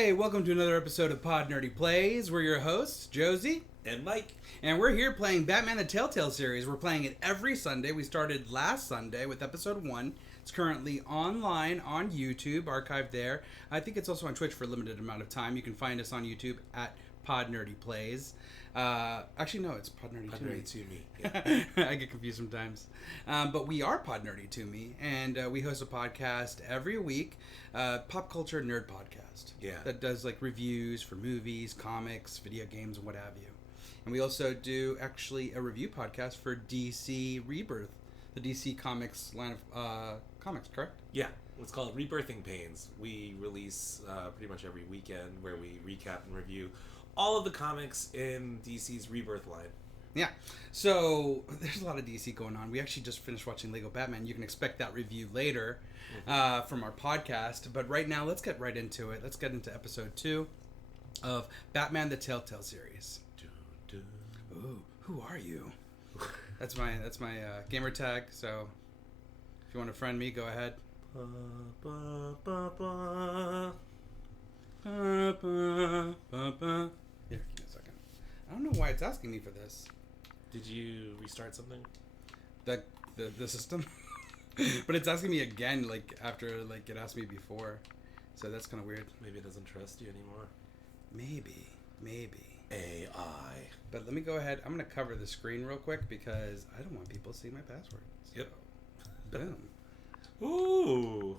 Hey, welcome to another episode of Pod Nerdy Plays. We're your hosts, Josie and Mike. And we're here playing Batman the Telltale series. We're playing it every Sunday. We started last Sunday with episode 1. It's currently online on YouTube, archived there. I think it's also on Twitch for a limited amount of time. You can find us on YouTube at Pod Nerdy Plays. Actually, no, it's Pod Nerdy to Me. To Me. Yeah. I get confused sometimes. But we are Pod Nerdy to Me, and we host a podcast every week, pop culture nerd podcast. Yeah. That does like reviews for movies, comics, video games, and what have you. And we also do actually a review podcast for DC Rebirth, the DC Comics line of comics, correct? Yeah. It's called Rebirthing Pains. We release pretty much every weekend where we recap and review all of the comics in DC's Rebirth line. Yeah. So there's a lot of DC going on. We actually just finished watching Lego Batman. You can expect that review later from our podcast. But right now, let's get right into it. Let's get into episode 2 of Batman the Telltale series. Ooh, who are you? That's my gamer tag. So if you want to friend me, go ahead. Here, give me a second. I don't know why it's asking me for this. Did you restart something? The system? But it's asking me again, like, after, like, it asked me before. So that's kind of weird. Maybe it doesn't trust you anymore. Maybe. AI. But let me go ahead. I'm going to cover the screen real quick because I don't want people to see my password. So, Yep. Boom. Ooh.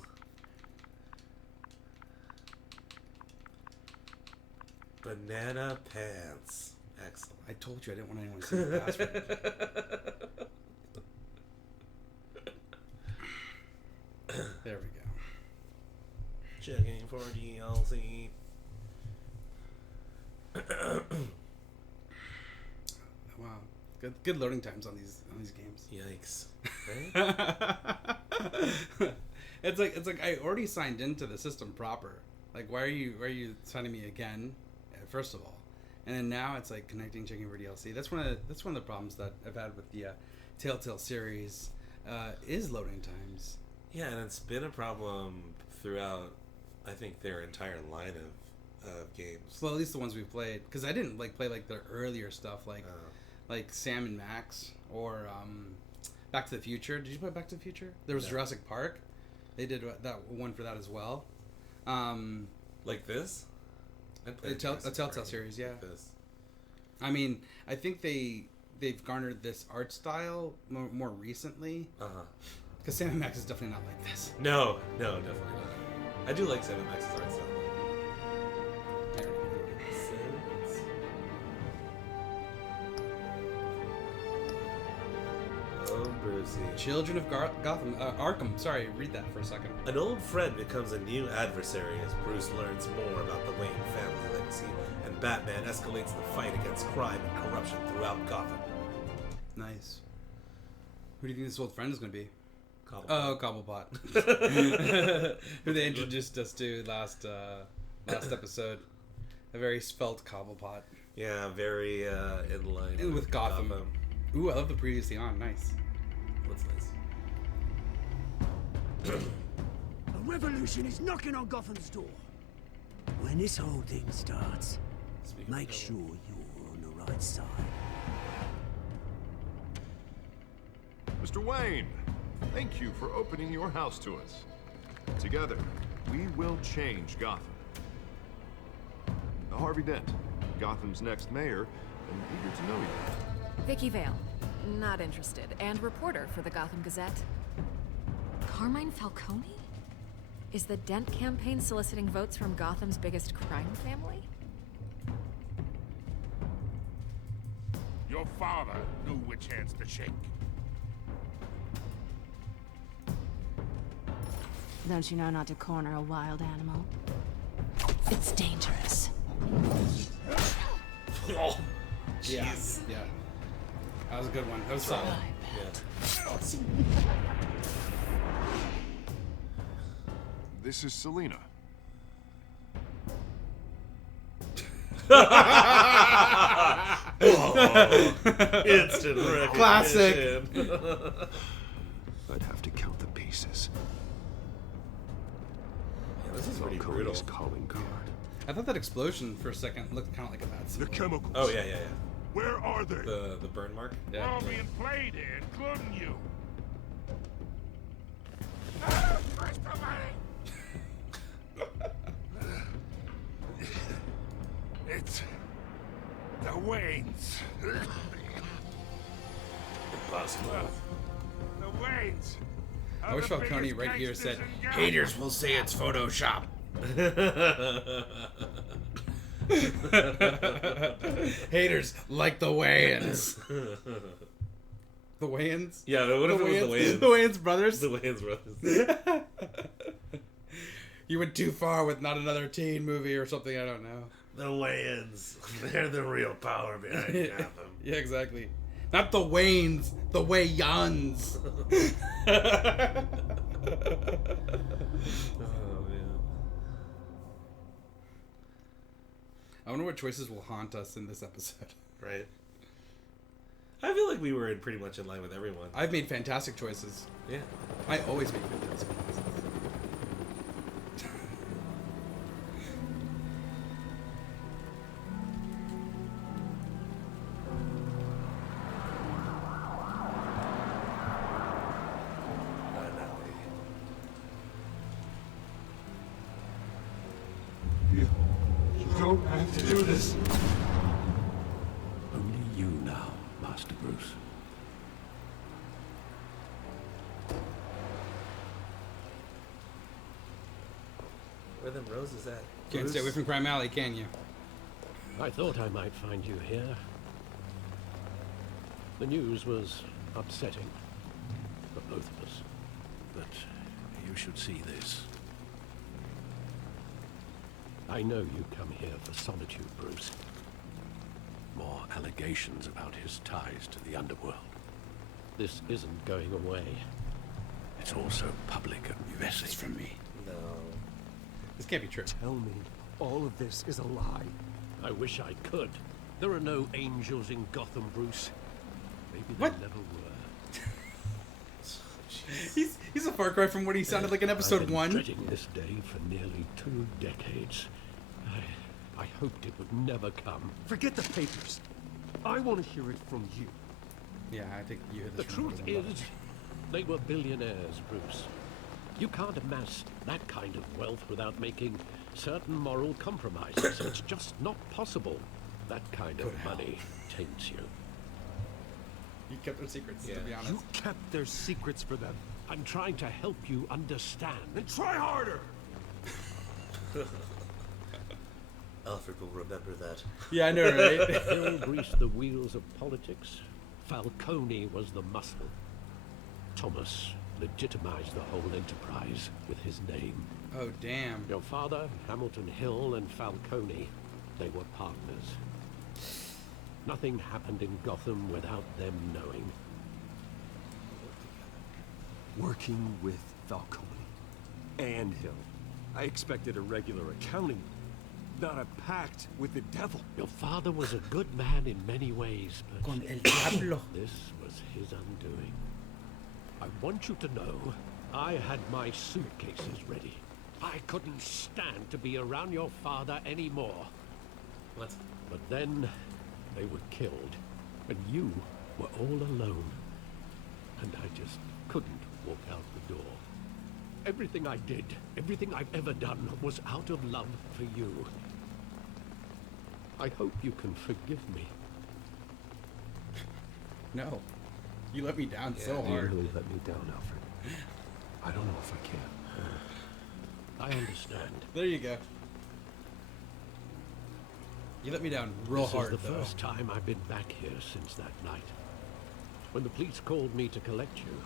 Banana pants. Excellent. I told you I didn't want anyone to see my password. There we go. Checking for DLC. Wow. Good loading times on these games. Yikes. Right? It's like I already signed into the system proper. Like, why are you signing me again? First of all, and then now it's like checking for DLC. That's one of the problems that I've had with the Telltale series is loading times. Yeah, and it's been a problem throughout, I think, their entire line of games. Well, at least the ones we've played, because I didn't play the earlier stuff like Sam and Max or Back to the Future. Did you play Back to the Future? There was Jurassic Park. They did that one for that as well. Like this? A Telltale series, yeah. Like this. I mean, I think they've garnered this art style more recently. Because Sam and Max is definitely not like this. No, definitely not. I do like Sam and Max's art style. Oh, Brucey. Children of Gotham. Arkham. Sorry, read that for a second. An old friend becomes a new adversary as Bruce learns more about the Wayne family legacy, and Batman escalates the fight against crime and corruption throughout Gotham. Nice. Who do you think this old friend is going to be? Cobblepot. Cobblepot. Who they introduced us to last episode. A very svelte Cobblepot. Yeah, very in line and with Gotham. Ooh, I love the previously on. Nice. What's nice? A revolution is knocking on Gotham's door. When this whole thing starts, make sure you're on the right side. Mr. Wayne, thank you for opening your house to us. Together, we will change Gotham. Harvey Dent, Gotham's next mayor, and eager to know you. Vicky Vale, not interested, and reporter for the Gotham Gazette. Carmine Falcone? Is the Dent campaign soliciting votes from Gotham's biggest crime family? Your father knew which hands to shake. Don't you know not to corner a wild animal? It's dangerous. Oh, jeez. Yeah. That was a good one. That was solid. Yeah. This is Selina. Instant recognition. Classic. I'd have to count the pieces. Yeah, this is pretty brutal. Calling card. I thought that explosion for a second looked kind of like a bat The symbol. chemicals. Oh yeah. Where are they? The burn mark. We're Yeah. all being played here, including you. Ah, Mr. Wayne! It's the Waynes. Impossible. The Waynes. I wish Falcone right here said, haters. haters will say it's Photoshop. Haters like the Wayans. The Wayans? Yeah, but what if it was the Wayans? The Wayans brothers? The Wayans brothers. You went too far with not another teen movie or something, I don't know. The Wayans. They're the real power behind Gotham. Yeah, exactly. Not the Waynes, the Wayans. Oh man. I wonder what choices will haunt us in this episode. Right. I feel like we were pretty much in line with everyone. I've made fantastic choices. Yeah. I always make fantastic choices. You don't have to do this. Only you now, Master Bruce. Where them roses at? Can't stay away from Crime Alley, can you? I thought I might find you here. The news was upsetting for both of us. But you should see this. I know you come here for solitude, Bruce. More allegations about his ties to the underworld. This isn't going away. It's also public and message from me. No. This can't be true. Tell me, all of this is a lie. I wish I could. There are no angels in Gotham, Bruce. Maybe there What? never were. He's a far cry from what he sounded like in I've episode been 1. dreading this day for nearly 2 decades. I hoped it would never come. Forget the papers. I want to hear it from you. Yeah, I think you hit The this truth is, they were billionaires, Bruce. You can't amass that kind of wealth without making certain moral compromises. It's just not possible. That kind of money taints you. You kept their secrets, to Yeah. be honest. You kept their secrets for them. I'm trying to help you understand. Then try harder! Alfred will remember that. Yeah, I know, right? Hill greased the wheels of politics. Falcone was the muscle. Thomas legitimized the whole enterprise with his name. Oh, damn. Your father, Hamilton Hill, and Falcone, they were partners. Nothing happened in Gotham without them knowing. Working with Falcone and Hill. I expected a regular accounting, not a pact with the devil. Your father was a good man in many ways, but Con el diablo. this was his undoing. I want you to know, I had my suitcases ready. I couldn't stand to be around your father anymore. What? But then, they were killed, and you were all alone. And I just couldn't walk out the door. Everything I did, everything I've ever done, was out of love for you. I hope you can forgive me. No. You let me down so You hard. really let me down, Alfred. I don't know if I can. I understand. There you go. You let me down real This hard, is the though. first time I've been back here since that night. When the police called me to collect you,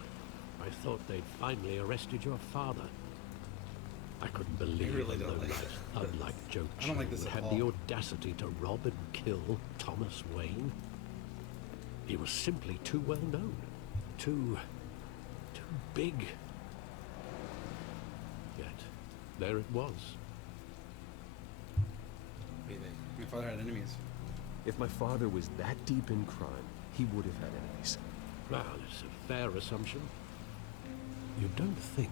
I thought they'd finally arrested your father. I couldn't believe really a don't like low-life thug like Joe I don't like this Chill at had all. the audacity to rob and kill Thomas Wayne. He was simply too well known. Too big. Yet, there it was. What do you think? My father had enemies. If my father was that deep in crime, he would have had enemies. Well, it's a fair assumption. You don't think?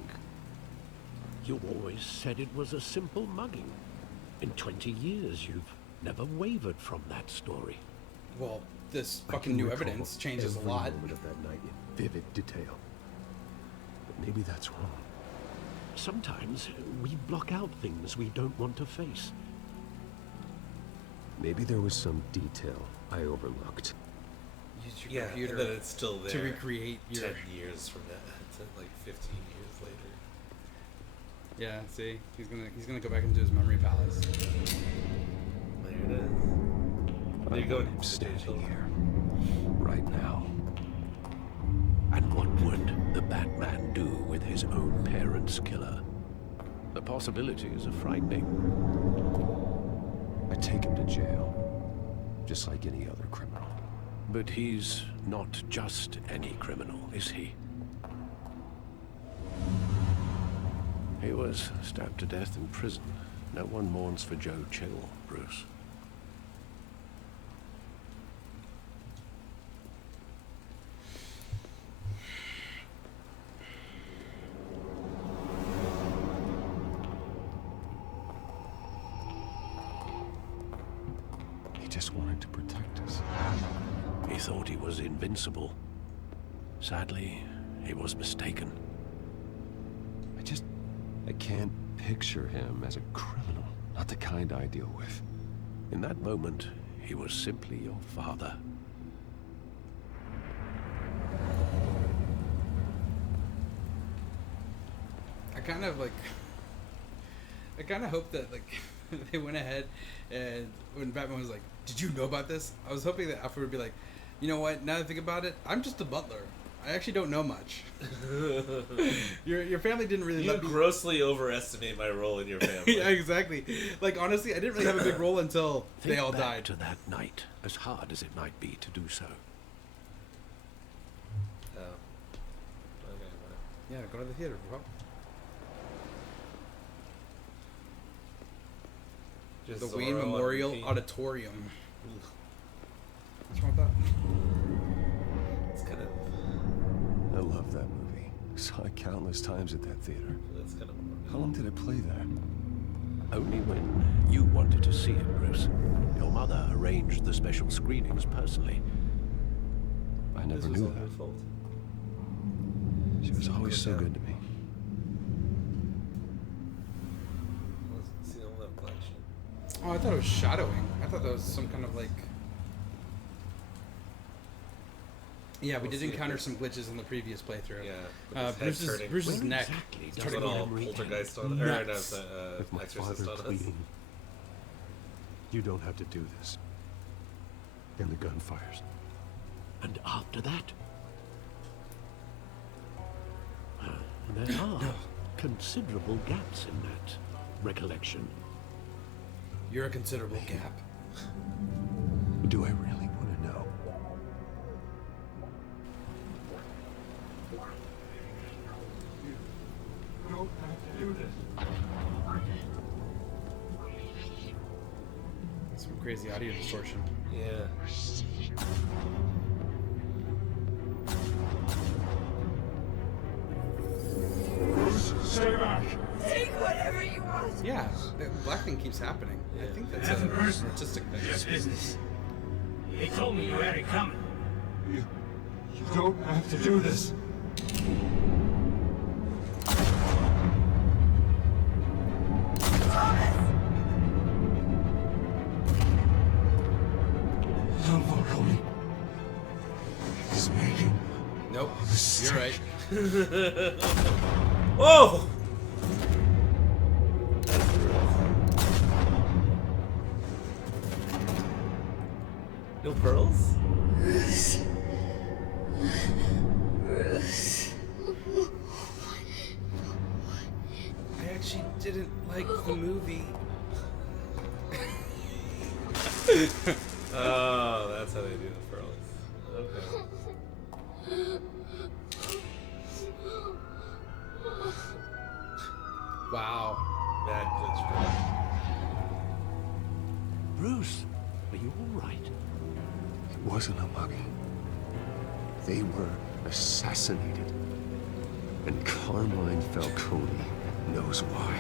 You always said it was a simple mugging. In 20 years, you've never wavered from that story. Well, this I fucking can new recall evidence changes a every lot. moment of that night in vivid detail. But maybe that's wrong. Sometimes we block out things we don't want to face. Maybe there was some detail I overlooked. Use your Yeah, computer and then it's still there. to recreate your... 10 years from now, like 15 years later. Yeah, see? He's gonna go back into his memory palace. There it is. There you go. I'm standing here, right now. And what would the Batman do with his own parents' killer? The possibilities are frightening. I take him to jail, just like any other criminal. But he's not just any criminal, is he? He was stabbed to death in prison. No one mourns for Joe Chill, Bruce. He just wanted to protect us. He thought he was invincible. Sadly, he was mistaken. I can't picture him as a criminal. Not the kind I deal with. In that moment, he was simply your father. I kind of hope that they went ahead and when Batman was like, "Did you know about this?" I was hoping that Alfred would be like, "You know what? Now that I think about it, I'm just a butler. I actually don't know much. Your family didn't really let me..." You grossly overestimate my role in your family. Yeah, exactly. Like, honestly, I didn't really have a big role until Think they all back died. to that night, as hard as it might be to do so. Oh. Okay, Yeah, go to the theater, bro. Just The Zorro Wayne on Memorial repeat. Auditorium. What's wrong with that? It's kind of... I love that movie. Saw it countless times at that theater. That's kind of... How long did it play there? Only when you wanted to see it, Bruce. Your mother arranged the special screenings personally. I never This was knew all that. your fault. She was always so good to me. See all that black shit. Oh, I thought it was shadowing. I thought that was some kind of like... Yeah, we We'll did see if encounter it's- some glitches in the previous playthrough. Yeah. with his head turning. Bruce's Where neck. exactly does started the Got all memory poltergeist end? on or no, Nuts. With my exorcist father on us. pleading, you don't have to do this. And the gun fires. And after that? There are considerable gaps in that recollection. You're a considerable gap. Do I really want to know? You don't have to do this. Some crazy audio distortion. Yeah. Bruce, stay back. Take whatever you want. Yeah, the black thing keeps happening. I think that's That's an personal. artistic Just thing. business. He told me you had it coming. You don't have to do this. Don't follow me. He's making Nope, you're right. Whoa! No pearls? I actually didn't like the movie. Oh, that's how they do the pearls. Okay. Wow. Mad glitch bro. Bruce, are you all right? It wasn't a mugging. They were assassinated. And Carmine Falcone knows why.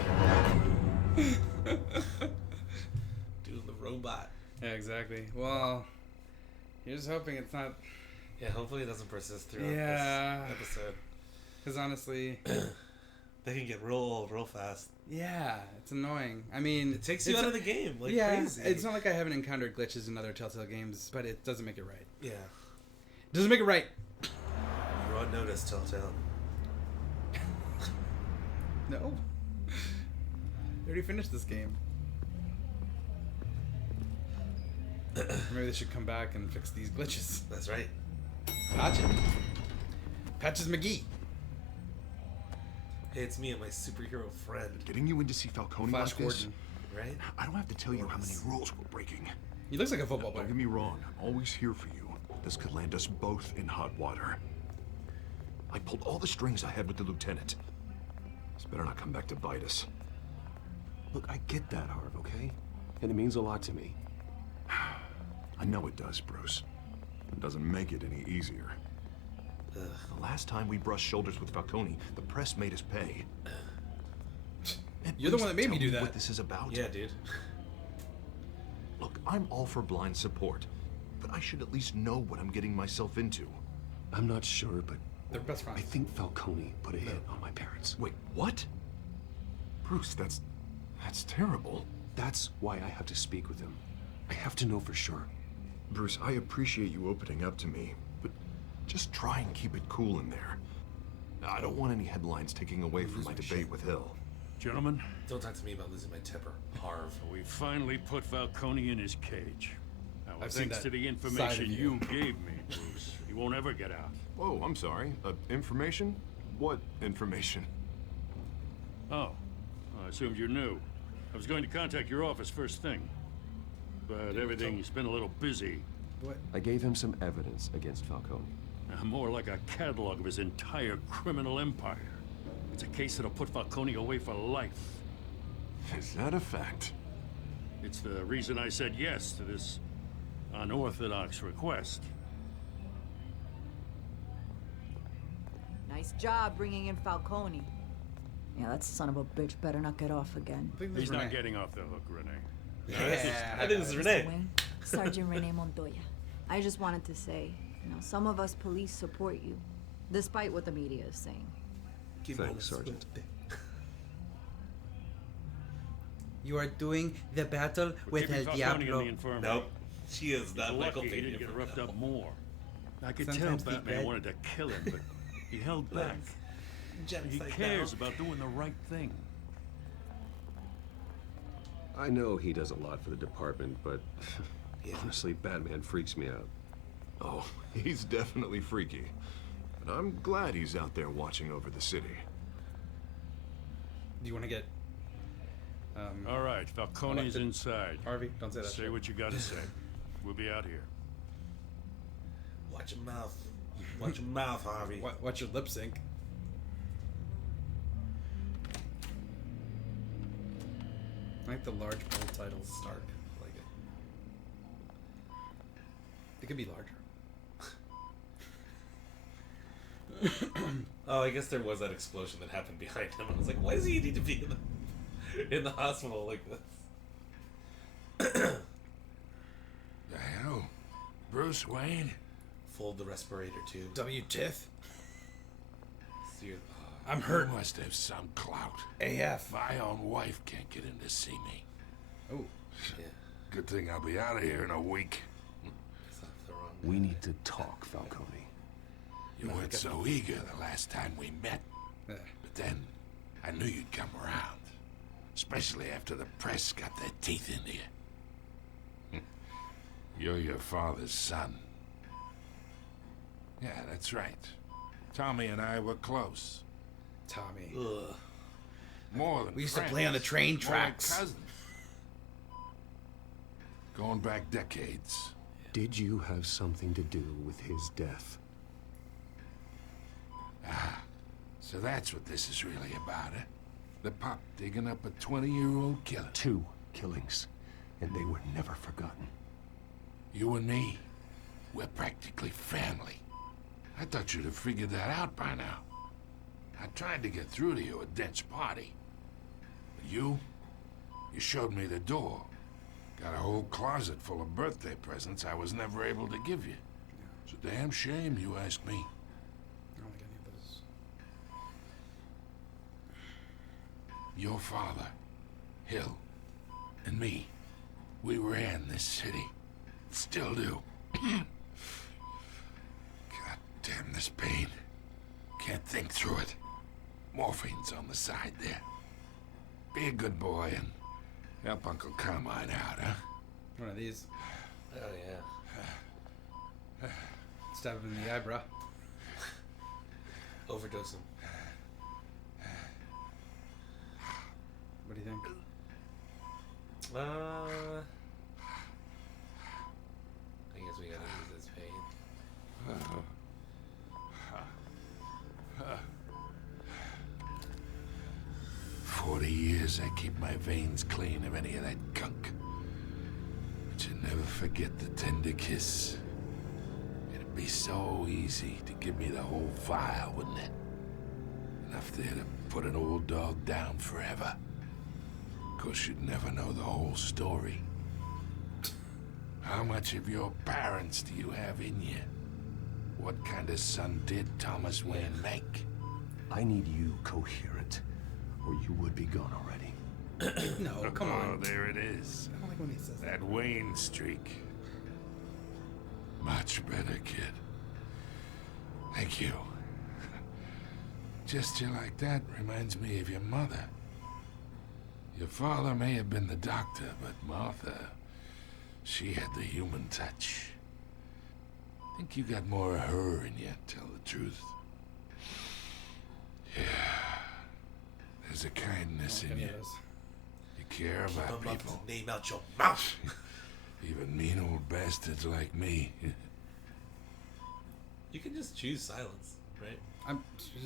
robot. Yeah, exactly. Well, you're just hoping it's not. Yeah, hopefully it doesn't persist throughout Yeah. this episode. Because honestly, They can get real fast. yeah, it's annoying. I mean, It takes you out of the game like yeah, crazy. it's not like I haven't encountered glitches in other Telltale games, but it doesn't make it right. Yeah. Doesn't make it right. You're on notice, Telltale. No. I already finished this game. Maybe they should come back and fix these glitches. That's right. Patch it. Patches McGee. Hey, it's me and my superhero friend. Getting you in to see Falcone Flash like this, Gordon. Right? I don't have to tell you how many rules we're breaking. He looks like a football player. Don't get me wrong, I'm always here for you. This could land us both in hot water. I pulled all the strings I had with the lieutenant. This better not come back to bite us. Look, I get that, Harv, okay? And it means a lot to me. I know it does, Bruce. It doesn't make it any easier. The last time we brushed shoulders with Falcone, the press made us pay. You're the one that made me do that. What this is about? Yeah, dude. Look, I'm all for blind support, but I should at least know what I'm getting myself into. I'm not sure, but They're best friends. I think Falcone put a hit on my parents. Wait, what? Bruce, that's terrible. That's why I have to speak with him. I have to know for sure. Bruce, I appreciate you opening up to me, but just try and keep it cool in there. I don't want any headlines taking away from my debate with Hill. Gentlemen, Don't talk to me about losing my temper. Harv. we finally put Falcone in his cage. Now, I've seen thanks that to the side of information you. you gave me, Bruce, he won't ever get out. Whoa, I'm sorry. Information? What information? Oh, I assumed you knew. I was going to contact your office first thing, but everything's been a little busy. What? I gave him some evidence against Falcone. More like a catalog of his entire criminal empire. It's a case that'll put Falcone away for life. Is that a fact? It's the reason I said yes to this unorthodox request. Nice job bringing in Falcone. Yeah, that son of a bitch better not get off again. I think this He's is not Renee. getting off the hook, Renee. Yeah. I think this is Mr. Renee. Wayne, Sergeant Renee Montoya. I just wanted to say, some of us police support you, despite what the media is saying. Thanks, Sergeant. You are doing the battle We're with keeping El Falcone in Diablo. the infirmary. Nope. She is not He's Michael lucky he Pena. didn't get roughed up more. I could Sometimes tell the Batman bed- wanted to kill him, but he held back. He cares about doing the right thing. I know he does a lot for the department, but honestly, Batman freaks me out. Oh, he's definitely freaky. But I'm glad he's out there watching over the city. Do you want to get All right, Falcone's elected. inside. Harvey? Don't say that. Say shit. what you gotta say. We'll be out here. Watch your mouth. Watch your mouth, Harvey. Watch your lip sync. I like the large bold titles. Stark. I like it. It could be larger. Oh, I guess there was that explosion that happened behind him. I was like, why does he need to be in the hospital like this? The hell? Bruce Wayne? Fold the respirator tube. WTIF. Ser- I'm You hurt. must have some clout. AF. My own wife can't get in to see me. Oh. Yeah. Good thing I'll be out of here in a week. It's not the wrong We guy. need to talk, Falcone. You weren't so eager the last time we met. Yeah. But then, I knew you'd come around. Especially after the press got their teeth into you. You're your father's son. Yeah, that's right. Tommy and I were close. Tommy. Ugh. More than We used to friends. play on the train More like tracks. cousins. Going back decades. Did you have something to do with his death? So that's what this is really about, eh? The pop digging up a 20-year-old killer. 2 killings, and they were never forgotten. You and me, we're practically family. I thought you'd have figured that out by now. I tried to get through to you at Dent's party. But you showed me the door. Got a whole whole closet full of birthday presents I was never able to give you. It's a damn shame, you ask me. I don't like any of those. Your father, Hill, and me, we ran this city. Still do. God damn this pain. Can't think through it. Morphine's on the side there. Be a good boy and help Uncle Carmine out, huh? One of these. Oh, yeah. Stab him in the eyebrow. Overdose him. What do you think? I guess we gotta use this pain. 40 years I keep my veins clean of any of that gunk. But you never forget the tender kiss. It'd be so easy to give me the whole file, wouldn't it? Enough there to put an old dog down forever. Of course, you'd never know the whole story. How much of your parents do you have in you? What kind of son did Thomas Wayne make? I need you coherent, or you would be gone already. No, come on. Oh, there it is. I don't like when he says that. That Wayne streak. Much better, kid. Thank you. Gesture like that reminds me of your mother. Your father may have been the doctor, but Martha, she had the human touch. I think you got more of her in you, tell the truth. Yeah. There's a kindness in you. You care about people. Name out your mouth. Even mean old bastards like me. You can just choose silence, right? I'm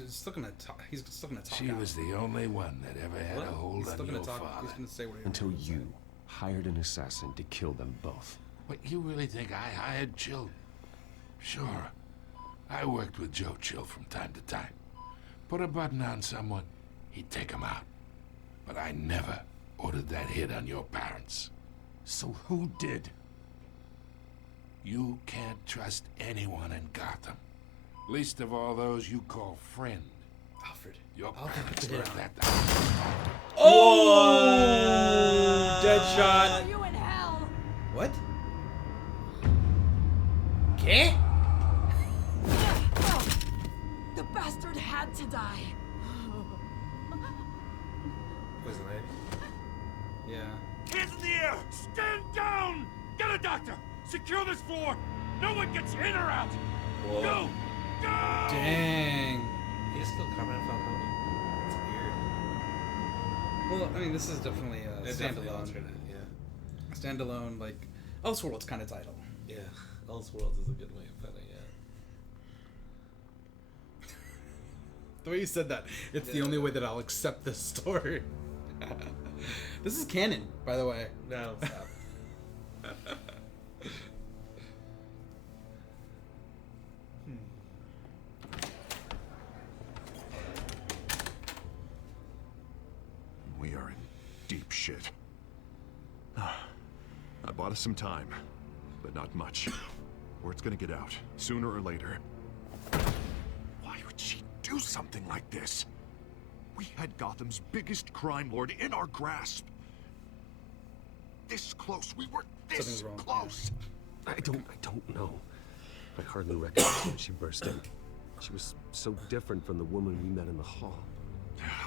still gonna talk. He's still gonna talk. She was the only one that ever had a hold He's on still your gonna talk. father. He's gonna say what he Until wants to you say. hired an assassin to kill them both. What, you really think I hired Chill? Sure. I worked with Joe Chill from time to time. Put a button on someone, he'd take him out. But I never ordered that hit on your parents. So who did? You can't trust anyone in Gotham. Least of all those you call friend. Alfred. Your Alfred, parents put it left down. that. Oh! Deadshot. You in hell! What? ¿Qué? The bastard had to die. Poison ivy. Yeah. Hands in the air! Stand down! Get a doctor! Secure this floor! No one gets in or out! Whoa. Go! Go! Dang. He's still Carmine Falcone. It's weird. Well, I mean, this is definitely a It's definitely standalone. alternate, yeah. Standalone, like Elseworlds kind of title. Yeah. Elseworlds is a good way of putting it. The way you said that, it's the only way that I'll accept this story. This is canon, by the way. No, stop. We are in deep shit. I bought us some time, but not much. Word's gonna get out, sooner or later. Why would she do something like this? We had Gotham's biggest crime lord in our grasp. This close, we were this Something's wrong, close. I don't know. I hardly recognized her when she burst in. She was so different from the woman we met in the hall.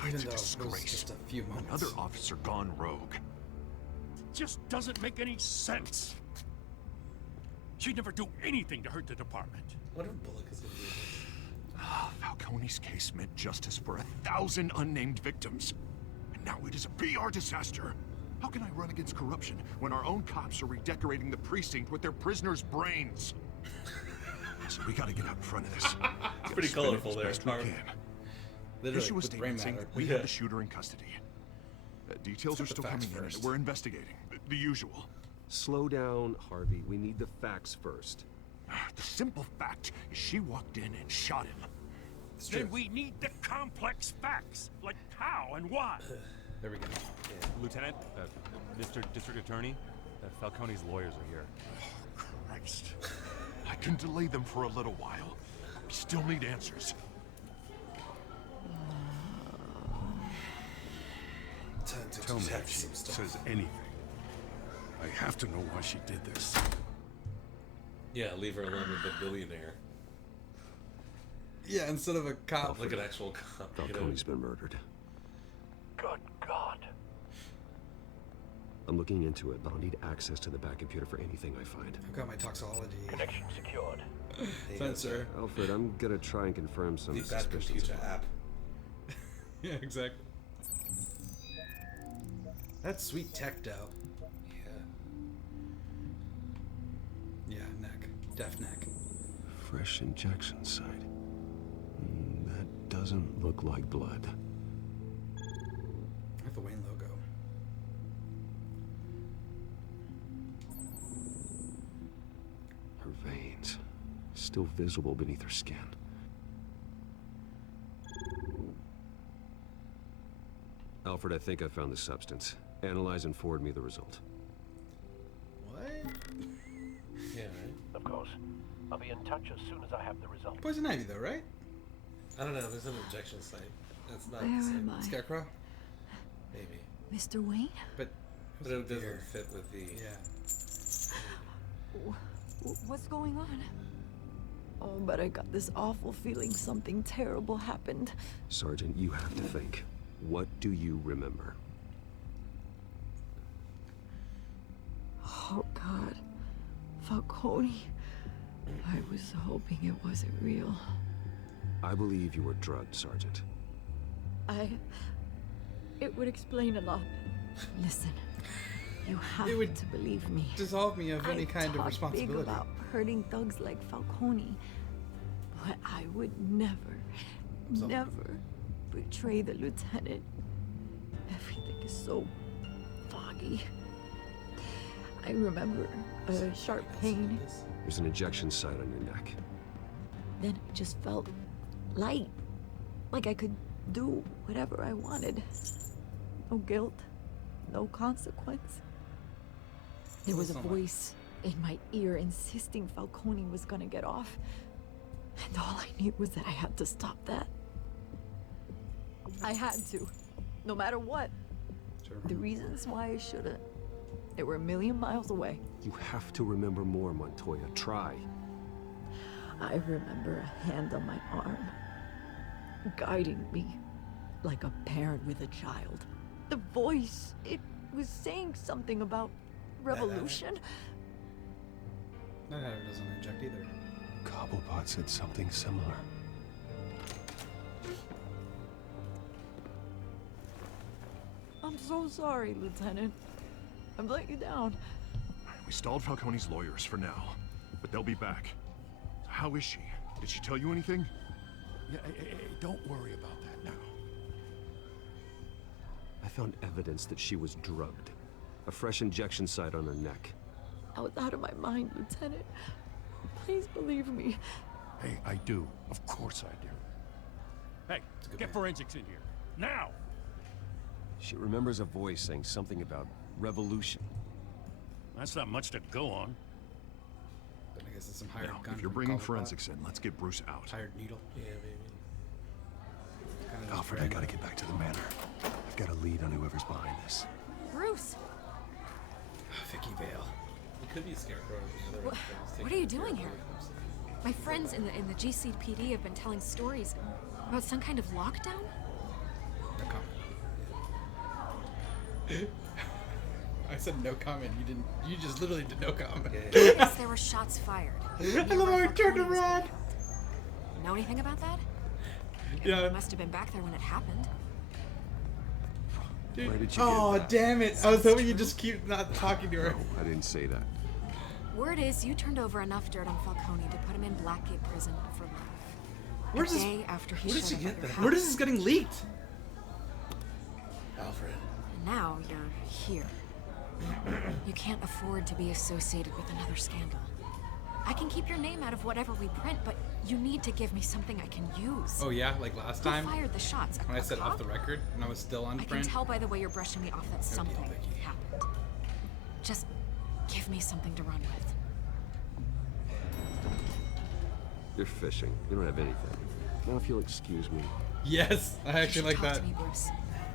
Even It's a though it was disgrace. just a few moments. Another officer gone rogue. Just doesn't make any sense. She'd never do anything to hurt the department. What if Bullock is gonna do this? Falcone's case meant justice for 1,000 unnamed victims. And now it is a PR disaster. How can I run against corruption when our own cops are redecorating the precinct with their prisoners' brains? So we gotta get out in front of this. It's pretty Spin it colorful as there, best we Carmen. can. Literally, Issue a with brain statement saying matter. that we Yeah. have the shooter in custody. Details are Let's get still the facts coming in. first. We're investigating. The usual. Slow down, Harvey. We need the facts first. The simple fact is she walked in and shot him. It's true. Then we need the complex facts, like how and why. There we go. Lieutenant, Mr. District Attorney, that Falcone's lawyers are here. Christ. I can delay them for a little while. We still need answers. Tell me if she says anything. I have to know why she did this. Yeah, leave her alone with the billionaire. Yeah, instead of a cop. Like an actual cop. Falcone's been murdered. Good God. I'm looking into it, but I'll need access to the back computer for anything I find. I've got my toxology Connection secured. sensor. Alfred, I'm gonna try and confirm some The bad suspicions. computer app. Yeah, exactly. That's sweet tech, though. Yeah. Yeah, neck. Deaf neck. Fresh injection site. That doesn't look like blood. With the Wayne logo. Her veins, still visible beneath her skin. Alfred, I think I found the substance. Analyze and forward me the result. What? Yeah, right? Of course. I'll be in touch as soon as I have the result. Poison ivy, though, right? I don't know. There's an injection site. That's not Where the same. am I? Scarecrow? Maybe. Mr. Wayne? But it doesn't fit with the... Yeah. What's going on? Oh, but I got this awful feeling something terrible happened. Sergeant, you have to think. What do you remember? Oh, God. Falcone. I was hoping it wasn't real. I believe you were drugged, Sergeant. It would explain a lot. Listen, you have It would to believe me. Dissolve me of any kind of talk responsibility. Big about hurting thugs like Falcone, but I would never betray the lieutenant. Everything is so foggy. I remember a sharp pain. There's an injection site on your neck. Then it just felt light, like I could do whatever I wanted. No guilt, no consequence. There was a voice in my ear insisting Falcone was gonna get off. And all I knew was that I had to stop that. I had to, no matter what. Sure. The reasons why I shouldn't, they were a million miles away. You have to remember more, Montoya. Try. I remember a hand on my arm, guiding me like a parent with a child. The voice, it was saying something about revolution. That doesn't inject either. Cobblepot said something similar. I'm so sorry, Lieutenant. I've let you down. We stalled Falcone's lawyers for now, but they'll be back. How is she? Did she tell you anything? Yeah, hey, don't worry about that now. I found evidence that she was drugged. A fresh injection site on her neck. I was out of my mind, Lieutenant. Please believe me. Hey, I do. Of course I do. Hey, get forensics in here. Now! She remembers a voice saying something about revolution. That's not much to go on. But I guess it's some hired Now, gun. if you're from bringing Cobblepot. forensics in, let's get Bruce out. Hired needle. Yeah, maybe. Alfred, I gotta get back to the manor. I've got a lead on whoever's behind this. Bruce, Vicky Vale. It could be Scarecrow. what are you doing here? My friends in the GCPD have been telling stories about some kind of lockdown. No comment. I said no comment. You didn't. You just literally did no comment. Yes, there were shots fired. I love how he turned around. Know anything about that? Yeah. You must have been back there when it happened. Where did you Oh, get that? damn it. I was hoping you just keep not talking to her. No, I didn't say that. Word is you turned over enough dirt on Falcone to put him in Blackgate prison for life. Where's a this? day after he Where did showed she up get at your that? house. Where is this getting leaked? Alfred. And now you're here. You can't afford to be associated with another scandal. I can keep your name out of whatever we print, but you need to give me something I can use. Oh yeah, like last Who time fired the shots? when I said cop? off the record and I was still on I can print. tell by the way you're brushing me off that something happened. Just Give me something to run with. You're fishing. You don't have anything. Now if you'll excuse me. Yes, I actually like Talk that. to me, Bruce.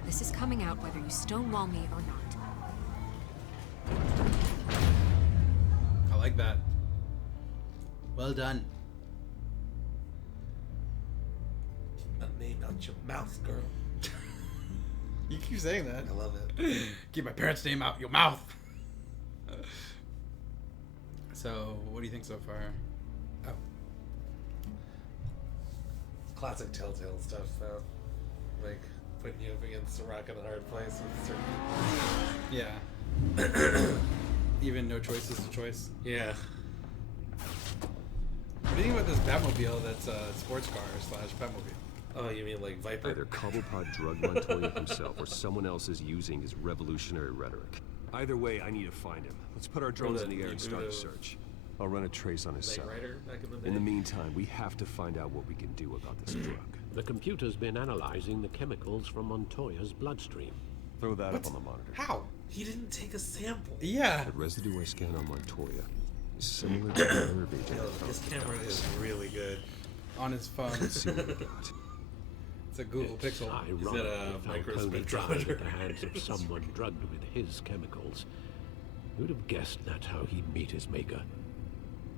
This is coming out whether you stonewall me or not. I like that. Well done. A name out your mouth, girl. You keep saying that. I love it. Keep my parents' name out your mouth. So, what do you think so far? Oh. Classic Telltale stuff, though. Like, putting you up against a rock and a hard place with certain... Yeah. Even no choice is a choice. Yeah. What do you think about this Batmobile that's a sports car / Batmobile? Oh, you mean like Viper? Either Cobblepot drugged Montoya himself or someone else is using his revolutionary rhetoric. Either way, I need to find him. Let's put our drones in the air and start a search. I'll run a trace on his cell. Back in the day? In the meantime, we have to find out what we can do about this drug. The computer's been analyzing the chemicals from Montoya's bloodstream. Throw that up on the monitor. How? He didn't take a sample. Yeah. The residue I scan on Montoya is similar to the nerve agent. Yo, this camera is really good. On his phone. Let's see what we got. It's a Google Pixel. Is that a Falcone microspectrometer? died at the hands of someone drugged with his chemicals. Who'd have guessed that's how he'd meet his maker?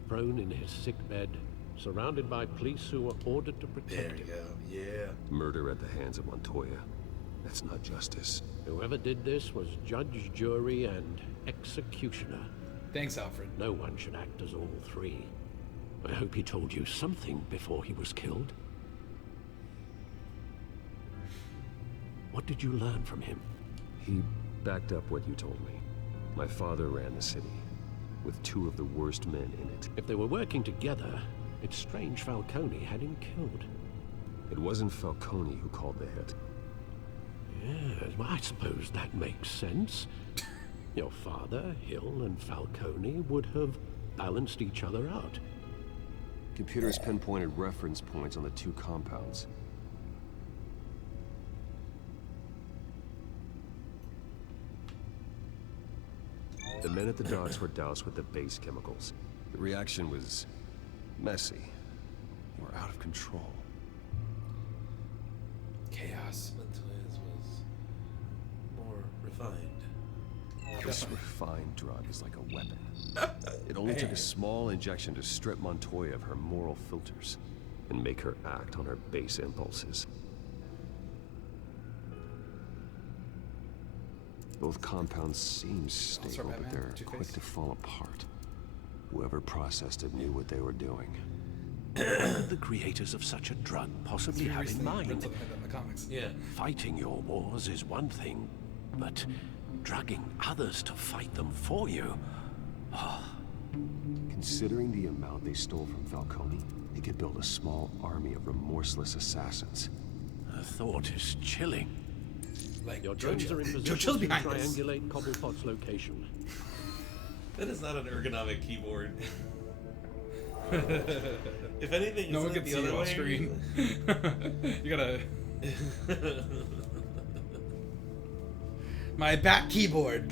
Prone in his sickbed, surrounded by police who were ordered to protect him. There you go. Yeah. Murder at the hands of Montoya. That's not justice. Whoever did this was judge, jury, and executioner. Thanks, Alfred. No one should act as all three. I hope he told you something before he was killed. What did you learn from him? He backed up what you told me. My father ran the city, with two of the worst men in it. If they were working together, it's strange Falcone had him killed. It wasn't Falcone who called the hit. Yes, well, I suppose that makes sense. Your father, Hill, and Falcone would have balanced each other out. Computers pinpointed reference points on the two compounds. The men at the docks were doused with the base chemicals. The reaction was messy. They were out of control. Chaos. Montoya's was more refined. This refined drug is like a weapon. It only took a small injection to strip Montoya of her moral filters and make her act on her base impulses. Both compounds seem stable, but they're quick to fall apart. Whoever processed it knew what they were doing. What would the creators of such a drug possibly have in mind? Yeah. Fighting your wars is one thing, but drugging others to fight them for you? Considering the amount they stole from Falcone, they could build a small army of remorseless assassins. The thought is chilling. Like your drones are in position to triangulate Cobblepot's location. That is not an ergonomic keyboard. If anything, no one like can see you off screen. You gotta. My back keyboard.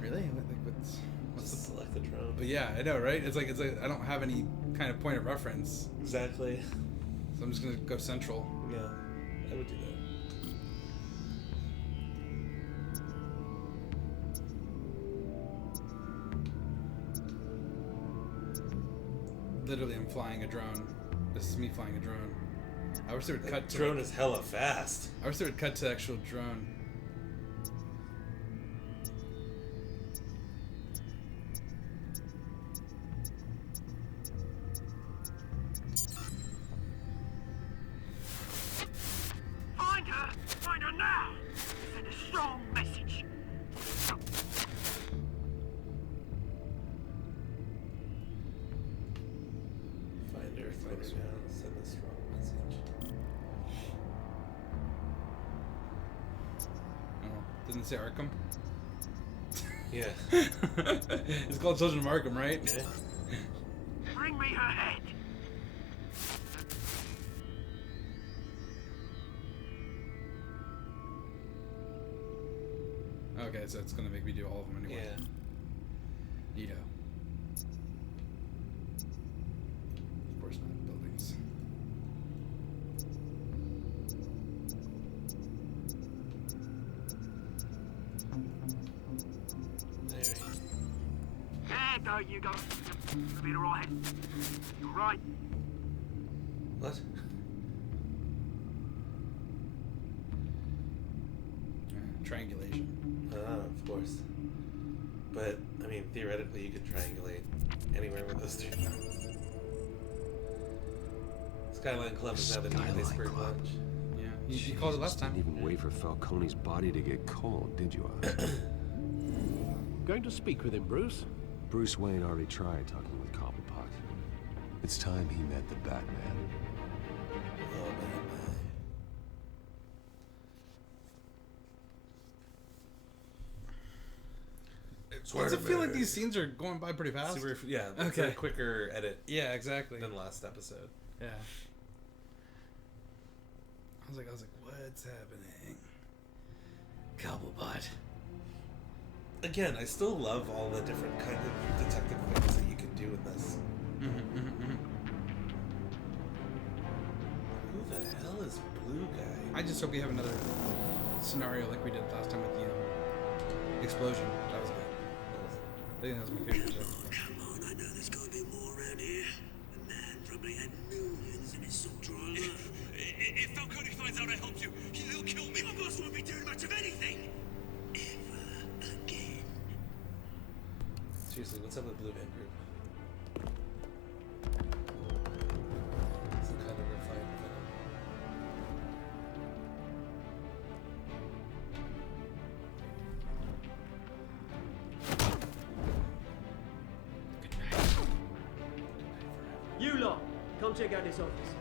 Really? What's the select the drone? But yeah, I know, right? It's like I don't have any kind of point of reference. Exactly. So I'm just gonna go central. Yeah, I would do that. Literally, I'm flying a drone. This is me flying a drone. I wish there would cut to... Drone is hella fast. I wish there would cut to actual drone. Find her! Find her now! Send a strong message. Find her now. Send a strong message. Oh, didn't it say Arkham? Yeah. It's called Children of Arkham, right? Yeah. Bring me her head! Okay, so it's gonna make me do all of them anyway. Yeah. Neato. Of course not. Buildings. There he is. Yeah, no, you go. You'll be alright. You're right. What? Triangulation. Of course. But, I mean, theoretically, you could triangulate anywhere with those three dots. Skyline Club is now the new iceberg lunch. Yeah, you called it last time. Didn't even wait for Falcone's body to get cold, did you? Going to speak with him, Bruce? Bruce Wayne already tried talking with Cobblepot. It's time he met the Batman. Oh, man. Does it feel like these scenes are going by pretty fast? Super, yeah, it's okay. a quicker edit. Yeah, exactly. Than last episode. Yeah. I was like, what's happening? Cobblepot. Again, I still love all the different kind of detective things that you can do with this. Who the hell is Blue Guy? I just hope we have another scenario like we did last time with the explosion. That was good. I think that was my favorite. Come on, I know there's gonna be more around here. The man probably had millions in his soldier life. If Falcone finds out I helped you, he'll kill me. My boss won't be doing much of anything. Ever again. Seriously, what's up with Blue Man Group? Some kind of refined venom. You lot, come check out this office.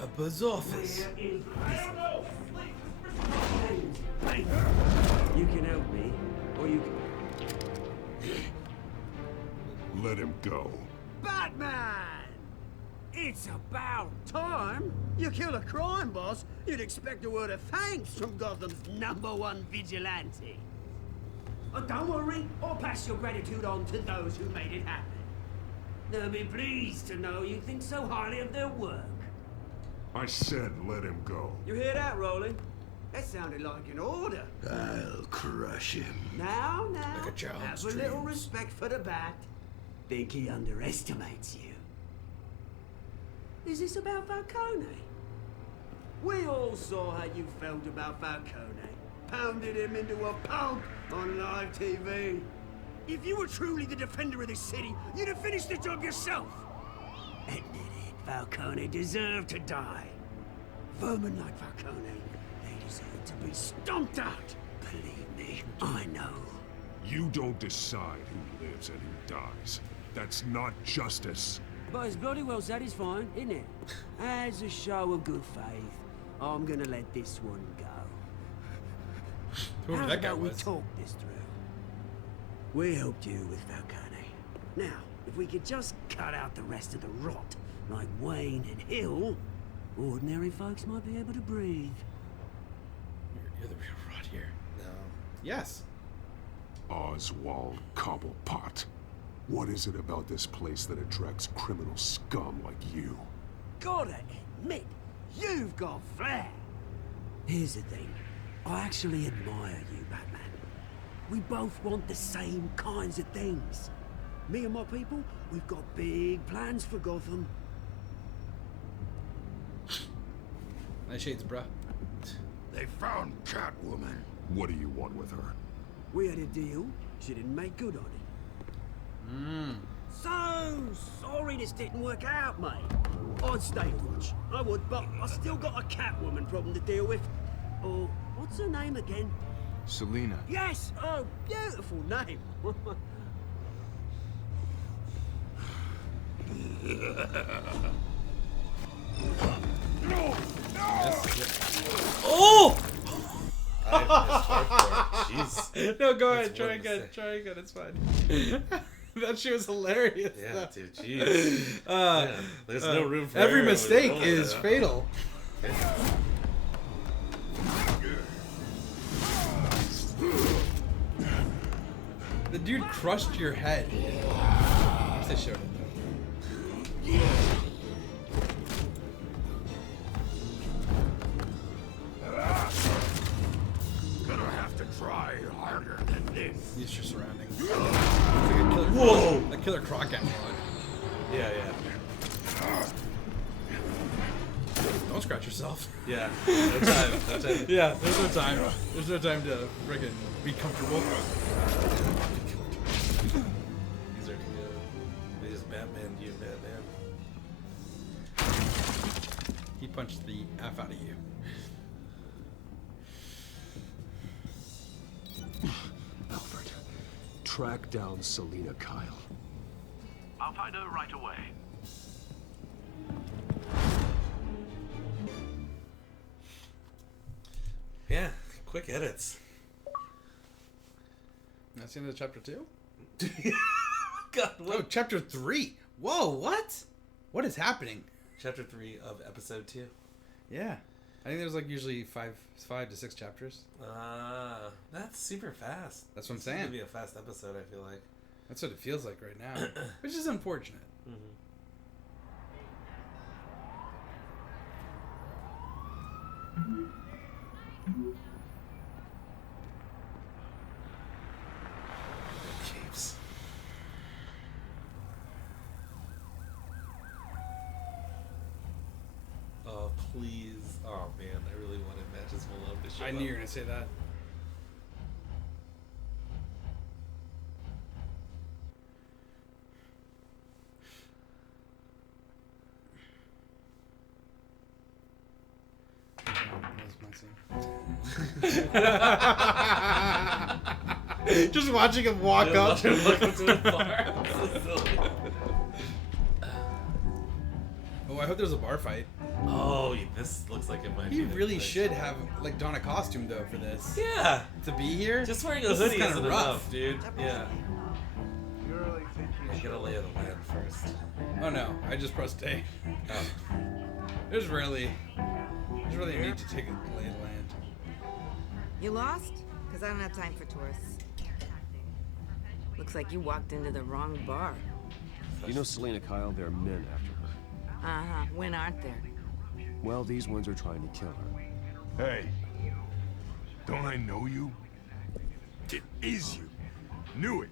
Upper's office. Hey, you can help me, or you can... Let him go. Batman! It's about time. You kill a crime boss, you'd expect a word of thanks from Gotham's #1 vigilante. Oh, don't worry, I'll pass your gratitude on to those who made it happen. They'll be pleased to know you think so highly of their work. I said let him go. You hear that, Roland? That sounded like an order. I'll crush him. Now, Like a child's have a little dreams. respect for the Bat. Think he underestimates you. Is this about Falcone? We all saw how you felt about Falcone. Pounded him into a pulp on live TV. If you were truly the defender of this city, you'd have finished the job yourself. Admit it, Falcone deserved to die. Vermin like Falcone, they deserve to be stomped out. Believe me, I know. You don't decide who lives and who dies. That's not justice. But it's bloody well satisfying, isn't it? As a show of good faith, I'm gonna let this one go. Whoever How that guy about we was. talk this through? We helped you with Falcone. Now, if we could just cut out the rest of the rot, like Wayne and Hill, ordinary folks might be able to breathe. You're the real rot here. No. Yes. Oswald Cobblepot. What is it about this place that attracts criminal scum like you? Gotta admit, you've got flair. Here's the thing. I actually admire you, Batman. We both want the same kinds of things. Me and my people, we've got big plans for Gotham. Nice shades, bruh. They found Catwoman. What do you want with her? We had a deal. She didn't make good on it. So sorry this didn't work out, mate. I'd stay watch. I would, but I still got a Catwoman problem to deal with. Oh, what's her name again? Selina. Yes! Oh, beautiful name. Oh! Jeez. No, go That's ahead. Try one again. It's fine. That shit was hilarious. Yeah, though. dude, jeez. There's no room for every error mistake with is that. fatal. dude crushed your head. I guess they showed it though. Gonna have to try harder than this. Use your surroundings. It's like a killer. Whoa! A killer croc animal. Yeah, yeah. Don't scratch yourself. Yeah. No time. No time. Yeah, there's no time. There's no time to friggin' be comfortable. He's ready to go. They just Batman you, Batman. He punched the F out of you. Alfred, track down Selina Kyle. I'll find her right away. Yeah, quick edits. That's the end of chapter 2? God, what? Oh, chapter 3. Whoa, what? What is happening? Chapter 3 of episode 2. Yeah. I think there's like usually five to 6 chapters. That's super fast. That's what I'm It's saying. gonna be a fast episode, I feel like. That's what it feels like right now, which is unfortunate. Capes. Oh, please. Oh, man. I really wanted Matches Malone to show I up. knew you were going to say that. Just watching him walk up. To the bar. Oh, I hope there's a bar fight. Oh, this looks like it might be. He the really place. should have like don a costume though for this. Yeah. To be here. Just wearing a This is hoodie kinda isn't rough. enough, dude. Yeah. You gotta lay of the land first. Oh no, I just pressed A. Oh. There's really a need to take a lay of the land. You lost? Because I don't have time for tourists. Looks like you walked into the wrong bar. You know Selina Kyle? There are men after her. Uh-huh. When aren't there? Well, these ones are trying to kill her. Hey, don't I know you? It is you. Knew it.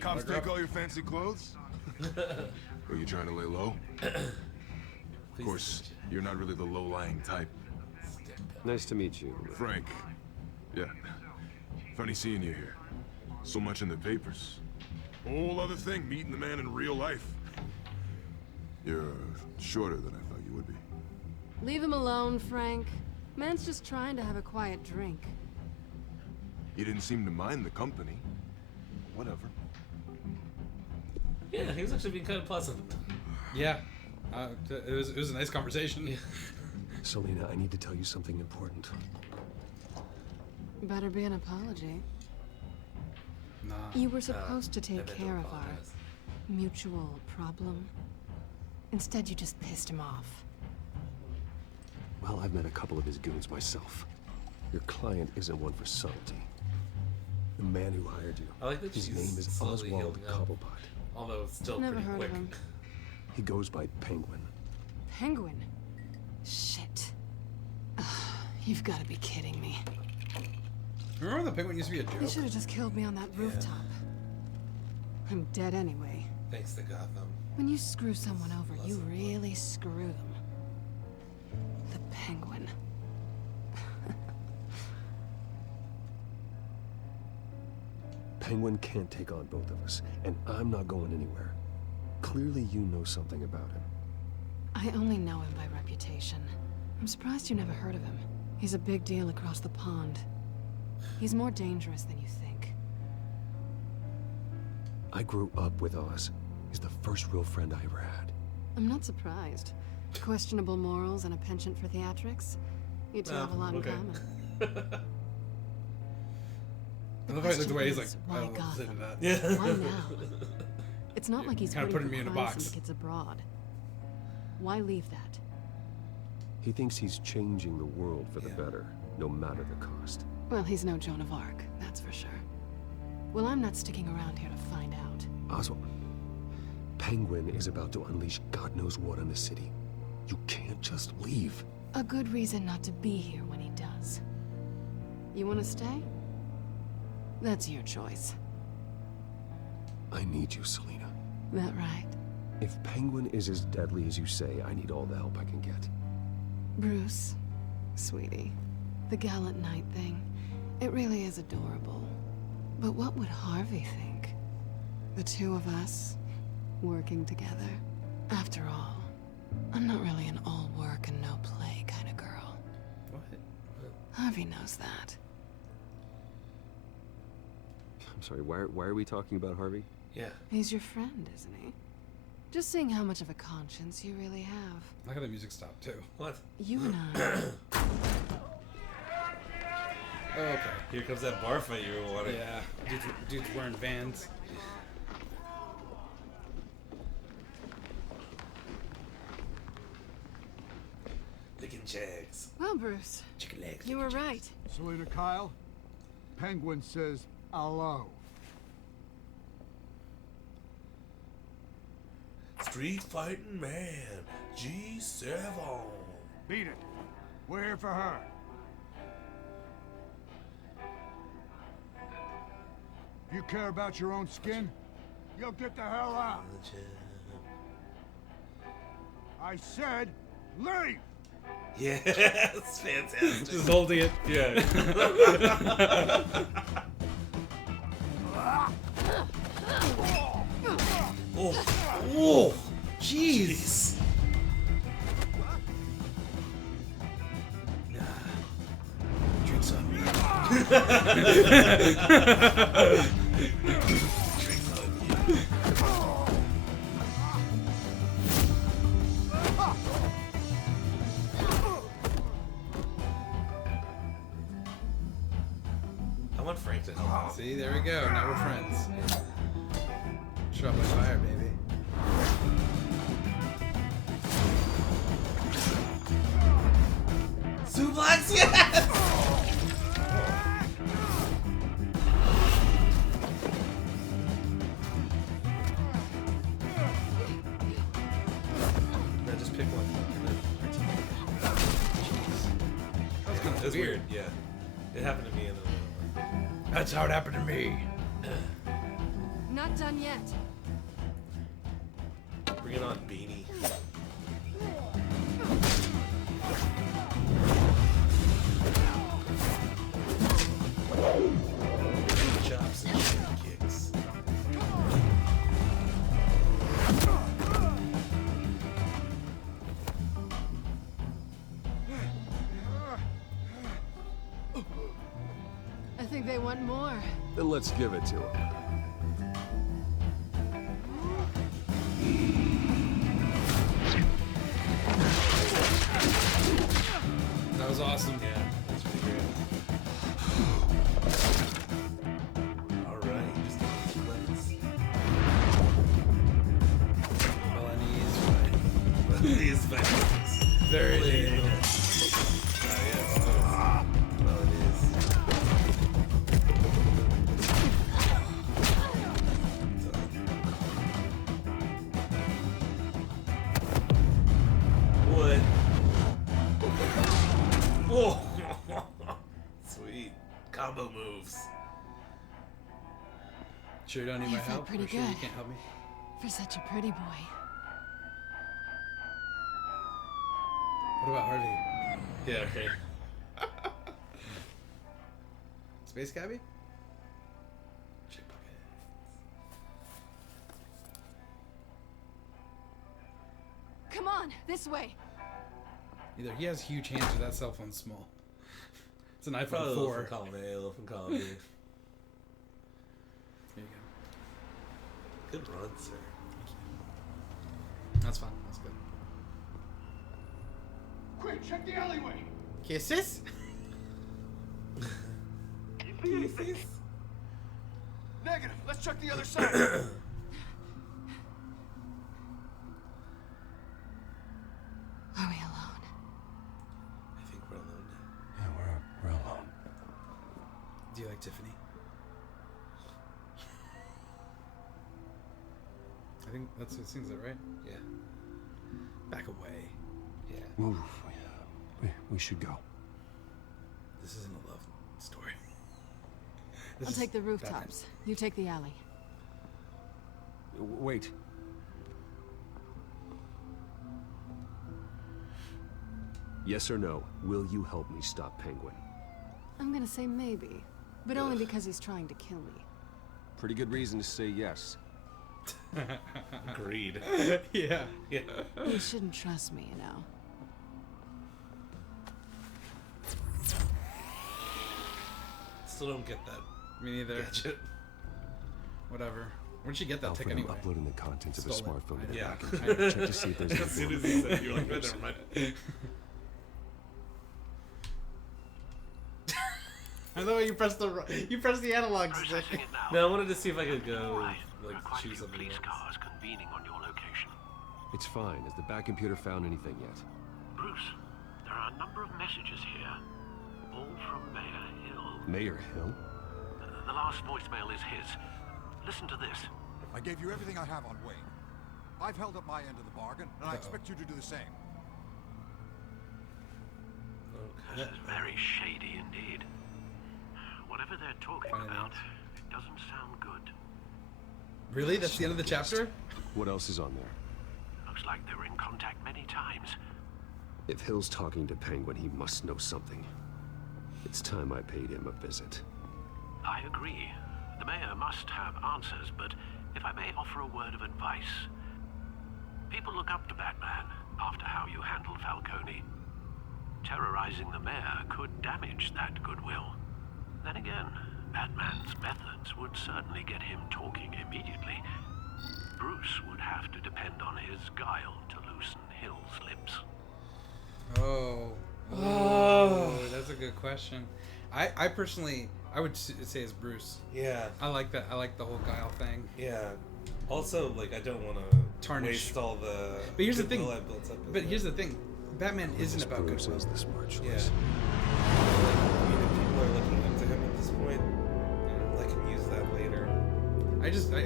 Cops take all your fancy clothes? Are you trying to lay low? Of course, you're not really the low-lying type. Nice to meet you. Frank. Yeah. Funny seeing you here. So much in the papers. Whole other thing, meeting the man in real life. You're shorter than I thought you would be. Leave him alone, Frank. Man's just trying to have a quiet drink. He didn't seem to mind the company. Whatever. Yeah, he was actually being kind of pleasant. Yeah. It was a nice conversation. Selina, I need to tell you something important. Better be an apology. Nah. You were supposed to take I meant to care of our apologize. mutual problem. Instead, you just pissed him off. Well, I've met a couple of his goons myself. Your client isn't one for subtlety. The man who hired you, I like that his she's name is slowly Oswald healing up. Cobblepot. Although it's still Never pretty heard quick. of him. He goes by Penguin. Penguin? Shit. Ugh, you've got to be kidding me. Remember the penguin used to be a They joke? should have just killed me on that rooftop. I'm dead anyway. Thanks to Gotham. When you screw someone over, you really screw them. The Penguin. Penguin can't take on both of us, and I'm not going anywhere. Clearly you know something about him. I only know him by reputation. I'm surprised you never heard of him. He's a big deal across the pond. He's more dangerous than you think. I grew up with Oz. He's the first real friend I ever had. I'm not surprised. Questionable morals and a penchant for theatrics. You two have a lot in common. I love how he looked away. He's like, Why I don't know what to say to Gotham? that. Yeah. Why now? It's not like he's kinda putting putting me in a crime box. syndicates abroad. Why leave that? He thinks he's changing the world for the better, no matter the cost. Well, he's no Joan of Arc, that's for sure. Well, I'm not sticking around here to find out. Oswald, Penguin is about to unleash God knows what on the city. You can't just leave. A good reason not to be here when he does. You want to stay? That's your choice. I need you, Selena. That right? If Penguin is as deadly as you say, I need all the help I can get. Bruce, sweetie, the gallant knight thing, it really is adorable. But what would Harvey think? The two of us, working together. After all, I'm not really an all work and no play kind of girl. What? Harvey knows that. I'm sorry, why are we talking about Harvey? Yeah. He's your friend, isn't he? Just seeing how much of a conscience you really have. I like how the music stopped too. What? You and I. Oh, okay. Here comes that bar fight you were wanting. Yeah. Dude's wearing Vans. Licking Jags. Well, Bruce, Chicken legs. you were right. Selena Kyle, Penguin says hello. Street fighting man, G7. Beat it. We're here for her. If you care about your own skin, you'll get the hell out. I said, leave! Yeah, it's fantastic. Just holding it. Yeah. Oh, oh, jeez. Drinks on me. Drinks on me. I want Frank to help. See, there we go. Now we're friends. Trial by fire, baby. Suplex, yes! No, just pick one. That was weird. Yeah. It happened to me in the That's how it happened to me. Not done yet. Bring it on, Beanie. Chops and shit kicks. I think they want more. Then let's give it to him. That was awesome. Yeah, that's pretty great. Alright, just let's. Milanese fight. Very legal. Oh, yes. Oh, it is. What? Whoa! Sweet. Combo moves. Sure you don't need You my felt help? pretty Or sure you good. can't help me? For such a pretty boy. What about Harvey? Yeah, right. Space Cabby? Come on, this way. Either he has huge hands or that cell phone's small. It's an iPhone Probably 4. from column A, a little from column B. There you go. Good run, sir. That's fine. That's good. Quick, check the alleyway. Kisses? Negative. Let's check the other side. Are we alone? I think we're alone now. Yeah, we're alone. Do you like Tiffany? I think that's what seems it, right? Yeah. Back away. Yeah. Move. We should go. This isn't a love story. I'll take the rooftops. You take the alley. Wait. Yes or no, will you help me stop Penguin? I'm gonna say maybe, but only because he's trying to kill me. Pretty good reason to say yes. Agreed. Yeah. Yeah. You shouldn't trust me, you know. Still don't get that. Me neither. Gadget. Whatever. Where'd you get that Alfred, tick anyway? I'm uploading the contents of a Stole it. smartphone to the Yeah. back end. Check to see if there's As soon as he said, you're like, never mind. I know you press the analog stick. No, I wanted to see if I could go like choose something Police else. cars convening on your location. It's fine. Has the back computer found anything yet? Bruce, there are a number of messages here, all from Mayor Hill. Mayor Hill? The last voicemail is his. Listen to this. I gave you everything I have on Wayne. I've held up my end of the bargain, and I expect you to do the same. This is very shady indeed. Whatever they're talking about, it doesn't sound good. Really? That's the end of the chapter? What else is on there? Looks like they were in contact many times. If Hill's talking to Penguin, he must know something. It's time I paid him a visit. I agree. The mayor must have answers, but if I may offer a word of advice. People look up to Batman after how you handled Falcone. Terrorizing the mayor could damage that goodwill. Then again, Batman's methods would certainly get him talking immediately. Bruce would have to depend on his guile to loosen Hill's lips. Oh, that's a good question. I personally, I would say it's Bruce. Yeah. I like that. I like the whole guile thing. Yeah. Also, like, I don't want to Tarnish. waste all the. But here's the thing. I built up But here's the thing. Batman isn't about Bruce goodwill. is the smart choice. Yeah. I mean, if people are looking up to him at this point, I can use that later.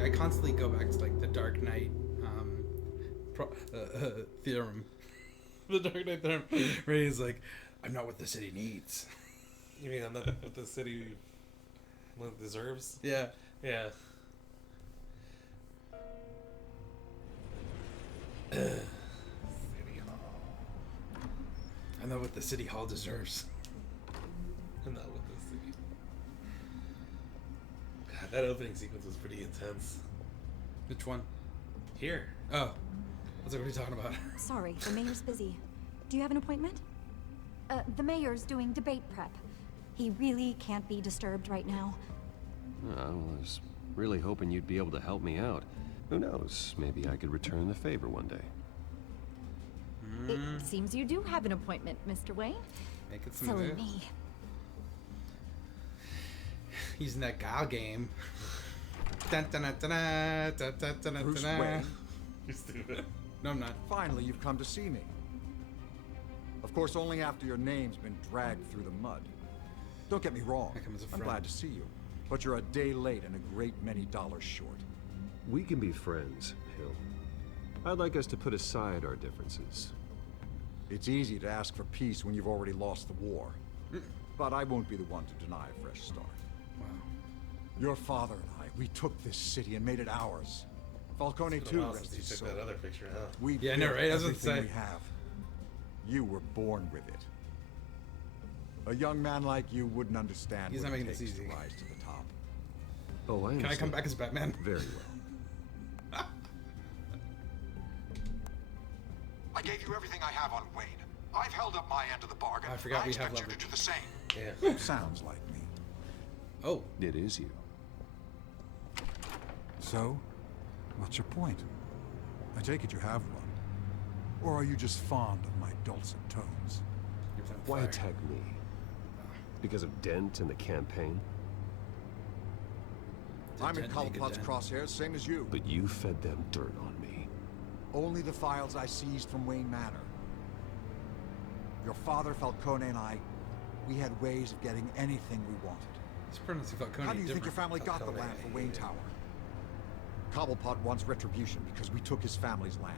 I constantly go back to like the Dark Knight theorem. The Dark Knight theorem, where he's like, "I'm not what the city needs." You mean I'm not what the city deserves? Yeah. Yeah. City Hall. I know what the city hall deserves. I'm not what the city. God, that opening sequence was pretty intense. Which one? Here. Oh, I was like, what are you talking about? Sorry, the mayor's busy. Do you have an appointment? The mayor's doing debate prep. He really can't be disturbed right now. I was really hoping you'd be able to help me out. Who knows? Maybe I could return the favor one day. It seems you do have an appointment, Mr. Wayne. Make it some Silly moves. me. He's in that guile game. Dun, dun, dun, dun, dun, dun, dun, dun, Bruce dun. Wayne. You're stupid. No, I'm not. Finally, you've come to see me. Of course, only after your name's been dragged through the mud. Don't get me wrong. I come as a I'm friend. glad to see you. But you're a day late and a great many dollars short. We can be friends, Hill. I'd like us to put aside our differences. It's easy to ask for peace when you've already lost the war. But I won't be the one to deny a fresh start. Wow. Your father and I, we took this city and made it ours. Falcone It's been a too, while rest since you his took soul. that other picture out. We Yeah, I know, built right? I was gonna everything say. we have. You were born with it. A young man like you wouldn't understand He's what not it making this takes easy. to rise to the top. Oh, I Can I understand. come back as Batman? Very well. I gave you everything I have on Wayne. I've held up my end of the bargain. I forgot we have expect you leverage. to do the same. Yeah. Sounds like me. Oh. It is you. So, what's your point? I take it you have one. Or are you just fond of my dulcet tones? You're playing Why fire. attack me? Because of Dent and the campaign? I'm in Dent make a Colopot's dent. crosshairs, same as you. But you fed them dirt on me. Only the files I seized from Wayne Manor. Your father, Falcone, and I, we had ways of getting anything we wanted. It's pronouncing Falcone How do you think your different. family got the Falcone, land for Wayne yeah. Tower? Cobblepot wants retribution because we took his family's land.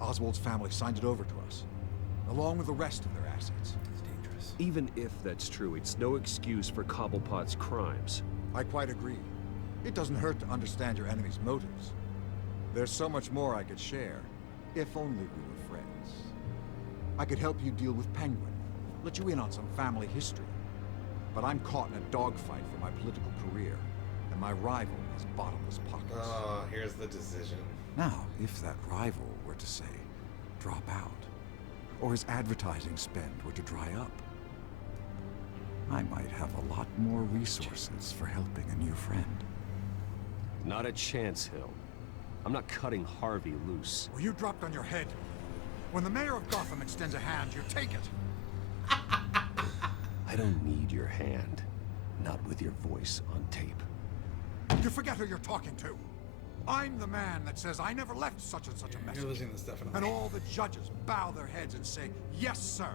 Oswald's family signed it over to us, along with the rest of their assets. It's dangerous. Even if that's true, it's no excuse for Cobblepot's crimes. I quite agree. It doesn't hurt to understand your enemy's motives. There's so much more I could share, if only we were friends. I could help you deal with Penguin, let you in on some family history. But I'm caught in a dogfight for my political career, and my rival has bottomless pockets. Oh, here's the decision. Now, if that rival were to say, drop out, or his advertising spend were to dry up, I might have a lot more resources for helping a new friend. Not a chance, Hill. I'm not cutting Harvey loose. Well, you dropped on your head. When the mayor of Gotham extends a hand, you take it. I don't need your hand. Not with your voice on tape. You forget who you're talking to. I'm the man that says I never left such and such a message. You're losing this, definitely. And all the judges bow their heads and say, yes, sir.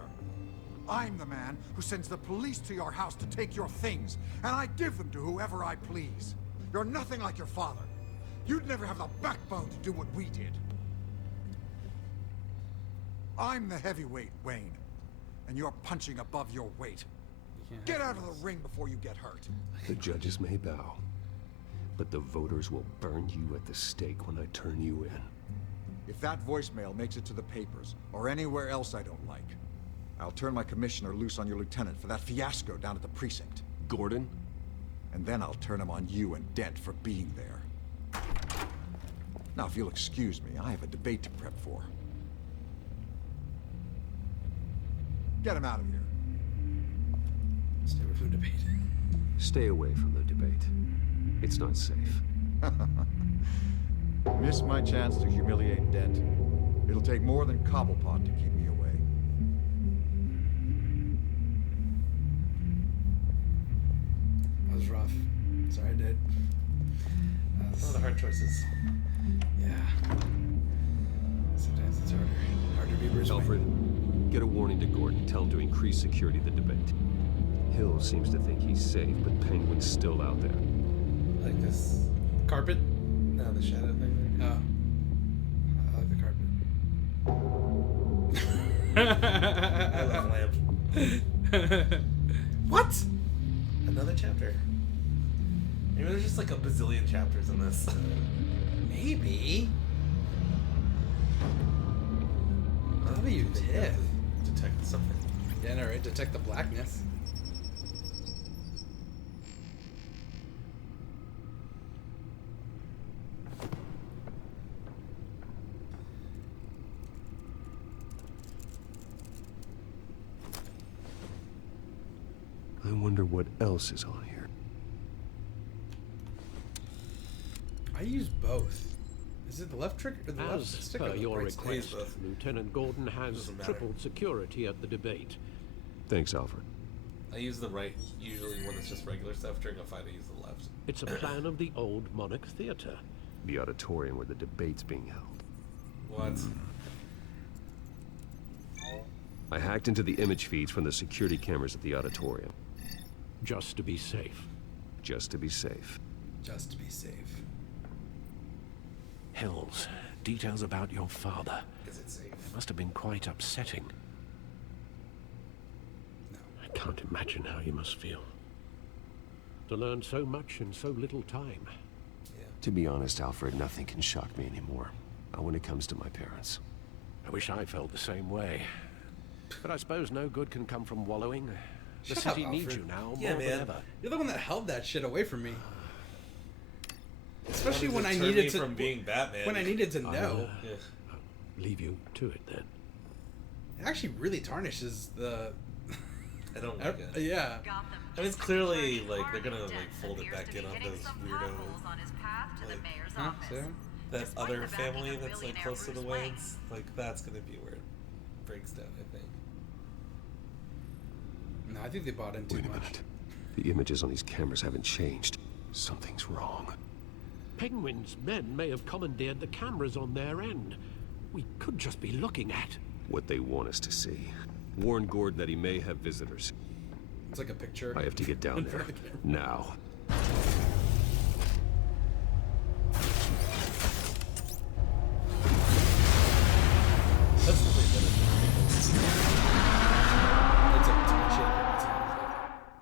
I'm the man who sends the police to your house to take your things, and I give them to whoever I please. You're nothing like your father. You'd never have the backbone to do what we did. I'm the heavyweight, Wayne, and you're punching above your weight. Get out of the ring before you get hurt. The judges may bow, but the voters will burn you at the stake when I turn you in. If that voicemail makes it to the papers, or anywhere else I don't like, I'll turn my commissioner loose on your lieutenant for that fiasco down at the precinct. Gordon? And then I'll turn him on you and Dent for being there. Now, if you'll excuse me, I have a debate to prep for. Get him out of here. Stay away from the debate. Stay away from the debate. It's not safe. Miss my chance to humiliate Dent. It'll take more than Cobblepot to keep me away. That was rough. Sorry, I did. Some of the hard choices. Yeah. Sometimes it's harder to be Bruce Wayne. Alfred, get a warning to Gordon. Tell him to increase security at the debate. Hill seems to think he's safe, but Penguin's still out there. Like this Carpet? No, the shadow thing. Oh. I like the carpet. I love lamp. What? Another chapter. Maybe there's just like a bazillion chapters in this. Maybe. How do you did? Detect something. Yeah, no, right? Detect the blackness. I wonder what else is on here. I use both. Is it the left trigger or the left As stick? per or the your right stick? request, Lieutenant Gordon has tripled security at the debate. Thanks, Alfred. I use the right usually when it's just regular stuff. During a fight, I use the left. It's a plan of the old Monarch Theater. The auditorium where the debate's being held. What? I hacked into the image feeds from the security cameras at the auditorium. Just to be safe. Just to be safe. Just to be safe. Hills, details about your father. Is it safe? Must have been quite upsetting. No. I can't imagine how you must feel. To learn so much in so little time. Yeah. To be honest, Alfred, nothing can shock me anymore. Not when it comes to my parents. I wish I felt the same way. But I suppose no good can come from wallowing. The Shut city up, needs Alfred. you now Yeah, more man. than ever. You're the one that held that shit away from me. Especially when I Turned needed me to. from being Batman. When I needed to know. Yeah. I'll leave you to it then. It actually really tarnishes the. I don't like it. Yeah. I mean, it's clearly like they're gonna like fold it back in on those weirdo. Like, Huh? See? that other family that's like close to the Waynes. Like that's gonna be where it breaks down. I think. No, I think they bought in too Wait a much. minute. The images on these cameras haven't changed. Something's wrong. Penguin's men may have commandeered the cameras on their end. We could just be looking at What they want us to see. Warn Gordon that he may have visitors. It's like a picture. I have to get down there. Now.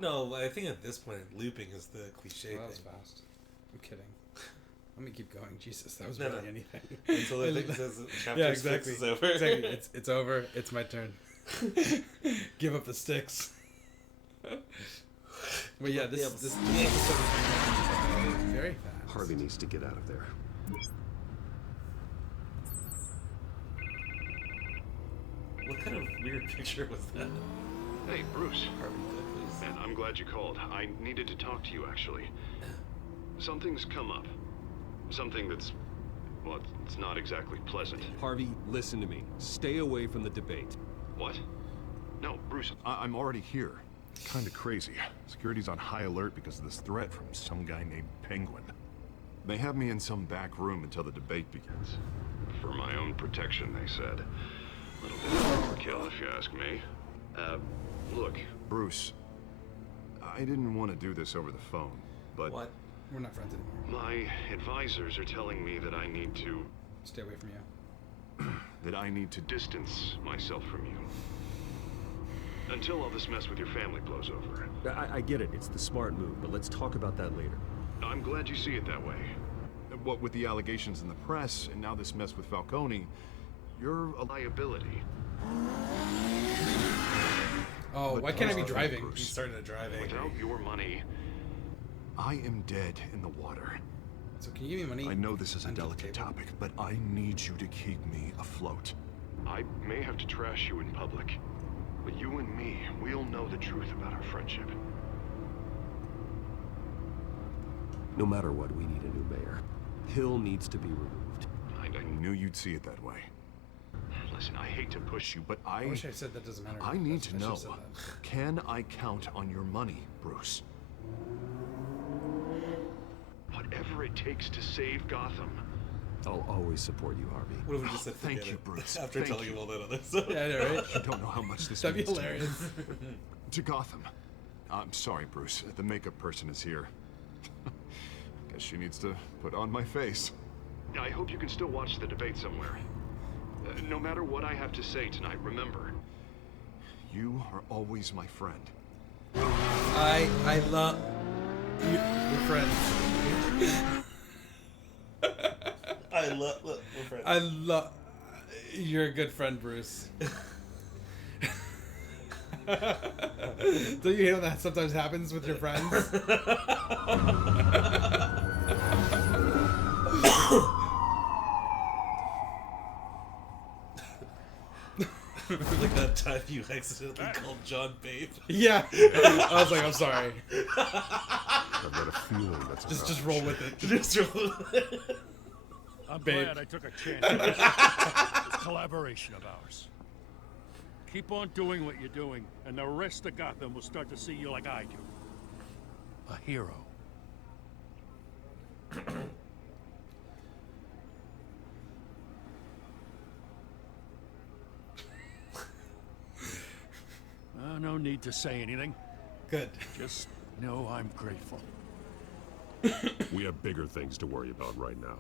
No, I think at this point, looping is the cliche That was thing. fast. I'm kidding. Let me keep going. Jesus, that was No, barely no. anything. Until I think it says chapter yeah, 6 exactly. is over. Exactly. It's over. It's my turn. Give up the sticks. But yeah, this episode is very fast. Harvey needs to get out of there. What kind of weird picture was that? Hey, Bruce. Harvey Douglas. Man, I'm glad you called. I needed to talk to you, actually. Something's come up. Something that's... well, it's not exactly pleasant. Harvey, listen to me. Stay away from the debate. What? No, Bruce, I'm already here. Kinda crazy. Security's on high alert because of this threat from some guy named Penguin. They have me in some back room until the debate begins. for my own protection, they said. A little bit of overkill, if you ask me. Look. Bruce, I didn't want to do this over the phone, but... What? We're not friends anymore. My advisors are telling me that I need to... Stay away from you. that I need to distance myself from you. Until all this mess with your family blows over. I get it. It's the smart move, but let's talk about that later. I'm glad you see it that way. What with the allegations in the press, and now this mess with Falcone, you're a liability. Oh, why can't I be driving? He's starting to drive angry. Without your money... I am dead in the water. So can you give me money? I know this is a delicate topic, but I need you to keep me afloat. I may have to trash you in public, but you and me, we'll know the truth about our friendship. No matter what, we need a new mayor. Hill needs to be removed. I knew you'd see it that way. Listen, I hate to push you, but I wish I said that doesn't matter. I need to I know, should've said that. can I count on your money, Bruce? Whatever it takes to save Gotham. I'll always support you, Harvey. What if we just said Thank forget you, it Bruce. after Thank telling you. him all that other stuff? Yeah, I know, right? You don't know how much this That'd be means to me. hilarious. To Gotham. I'm sorry, Bruce. The makeup person is here. Guess she needs to put on my face. I hope you can still watch the debate somewhere. No matter what I have to say tonight, remember. You are always my friend. I love you. We're friends. We're friends. I love. You're a good friend, Bruce. Don't you hate when that sometimes happens with your friends? Like that time you accidentally called John Babe. Yeah. I was like, I'm sorry. I've got a feeling that's Just roll with it. Just roll with it. I'm Babe. glad I took a chance on this collaboration of ours. Keep on doing what you're doing, and the rest of Gotham will start to see you like I do. A hero. No need to say anything. Good. Just know I'm grateful. We have bigger things to worry about right now.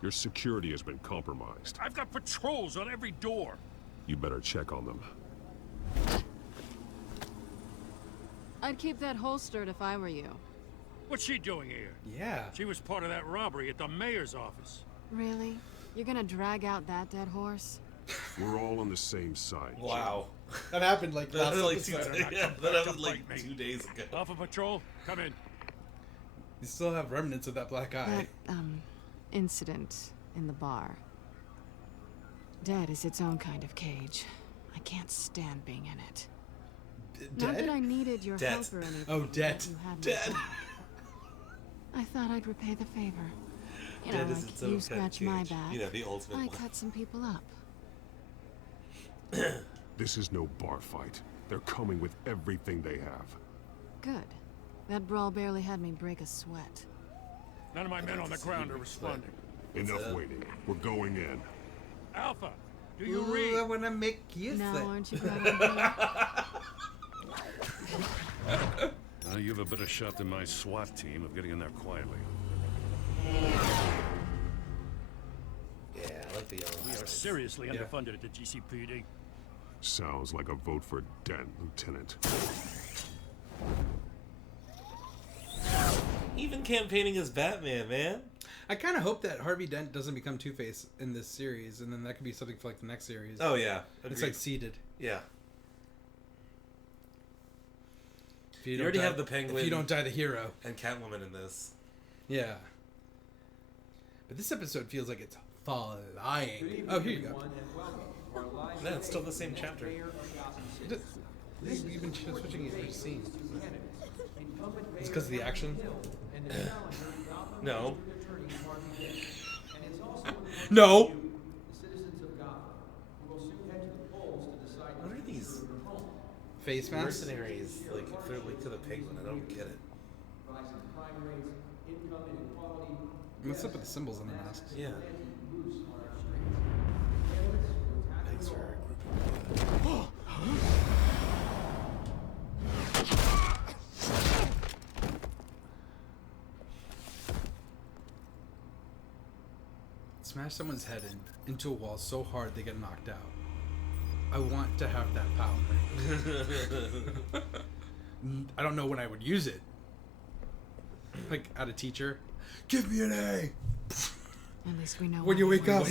Your security has been compromised. I've got patrols on every door. You better check on them. I'd keep that holstered if I were you. What's she doing here? Yeah. She was part of that robbery at the mayor's office. Really? You're gonna drag out that dead horse? We're all on the same side. Wow. That happened like That last happened like episode. that happened like 2 days ago. Alpha Patrol, come in. You still have remnants of that black eye. That, incident in the bar. Dead is its own kind of cage. I can't stand being in it. Not Dead? that I needed your Dead. help or anything. Oh, dead. but you had my Dead. back. I thought I'd repay the favor. You Dead know, is its like own you kind of scratch my cage. back. You know, the ultimate I one. cut some people up. This is no bar fight. They're coming with everything they have. Good. That brawl barely had me break a sweat. None of my men on the ground are responding. Enough waiting. We're going in. Alpha, do you Ooh, read? I wanna make you Now, sweat. aren't you glad I'm here? Now you have a better shot than my SWAT team of getting in there quietly. Yeah, I like the yellow. We are seriously Yeah. underfunded at the GCPD. Sounds like a vote for Dent, Lieutenant. Even campaigning as Batman, man. I kind of hope that Harvey Dent doesn't become Two-Face in this series, and then that could be something for like the next series. Oh yeah, it's agreed. like seeded. Yeah. If you already have the Penguin. If you don't die the hero. And Catwoman in this. Yeah. But this episode feels like it's flying. Oh, here you go. No, it's still the same chapter. You've been switching each scene. It's because of the action? No. No! What are these face masks? Mercenaries, like, if they're linked to the Penguin, I don't get it. What's up with the symbols on the masks? Yeah. Thanks for Smash someone's head into a wall so hard they get knocked out. I want to have that power. I don't know when I would use it. Like, at a teacher. Give me an A! At least we know when you wake up.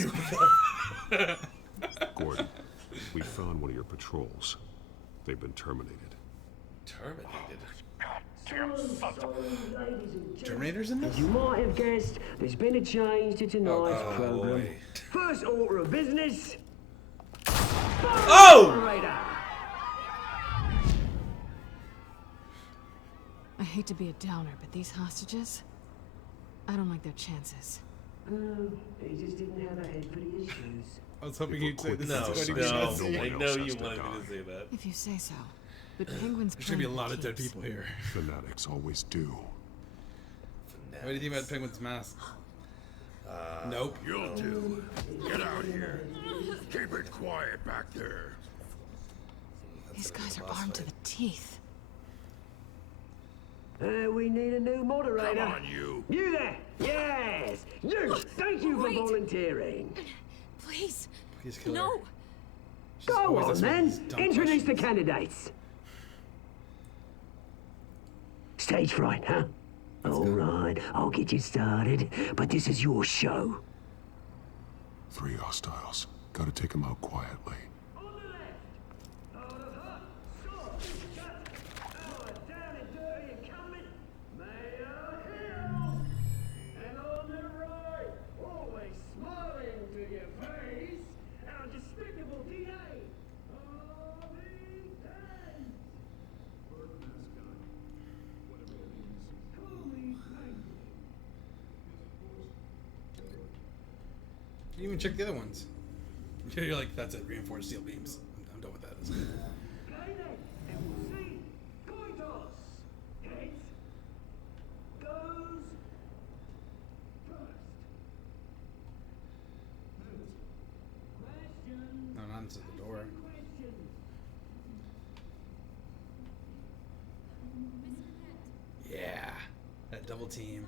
Gordon, we found one of your patrols. They've been terminated. Terminated? Terminators in this? As you might have guessed, there's been a change to tonight's program. First order of business. Oh! I hate to be a downer, but these hostages, I don't like their chances. He just didn't have a head for the issues. I was hoping you'd say this No, is no, I know you wanted me to say that. If you say so. But Penguin's There's gonna be a lot of dead people here. Fanatics always do. What do you think about Penguin's mask? Nope. You'll do. Get out here. Keep it quiet back there. These guys are armed to the teeth. We need a new moderator. Come on, you. You there? Yes. You. Thank you for volunteering. Please. Please kill no. her. Go on, then. Introduce the candidates. Stage fright, huh? All right, I'll get you started, but this is your show. 3 hostiles. Gotta take them out quietly. You didn't even check the other ones. You're like, that's it, reinforced steel beams. I'm done with that. No, not into the door. Yeah, that double team.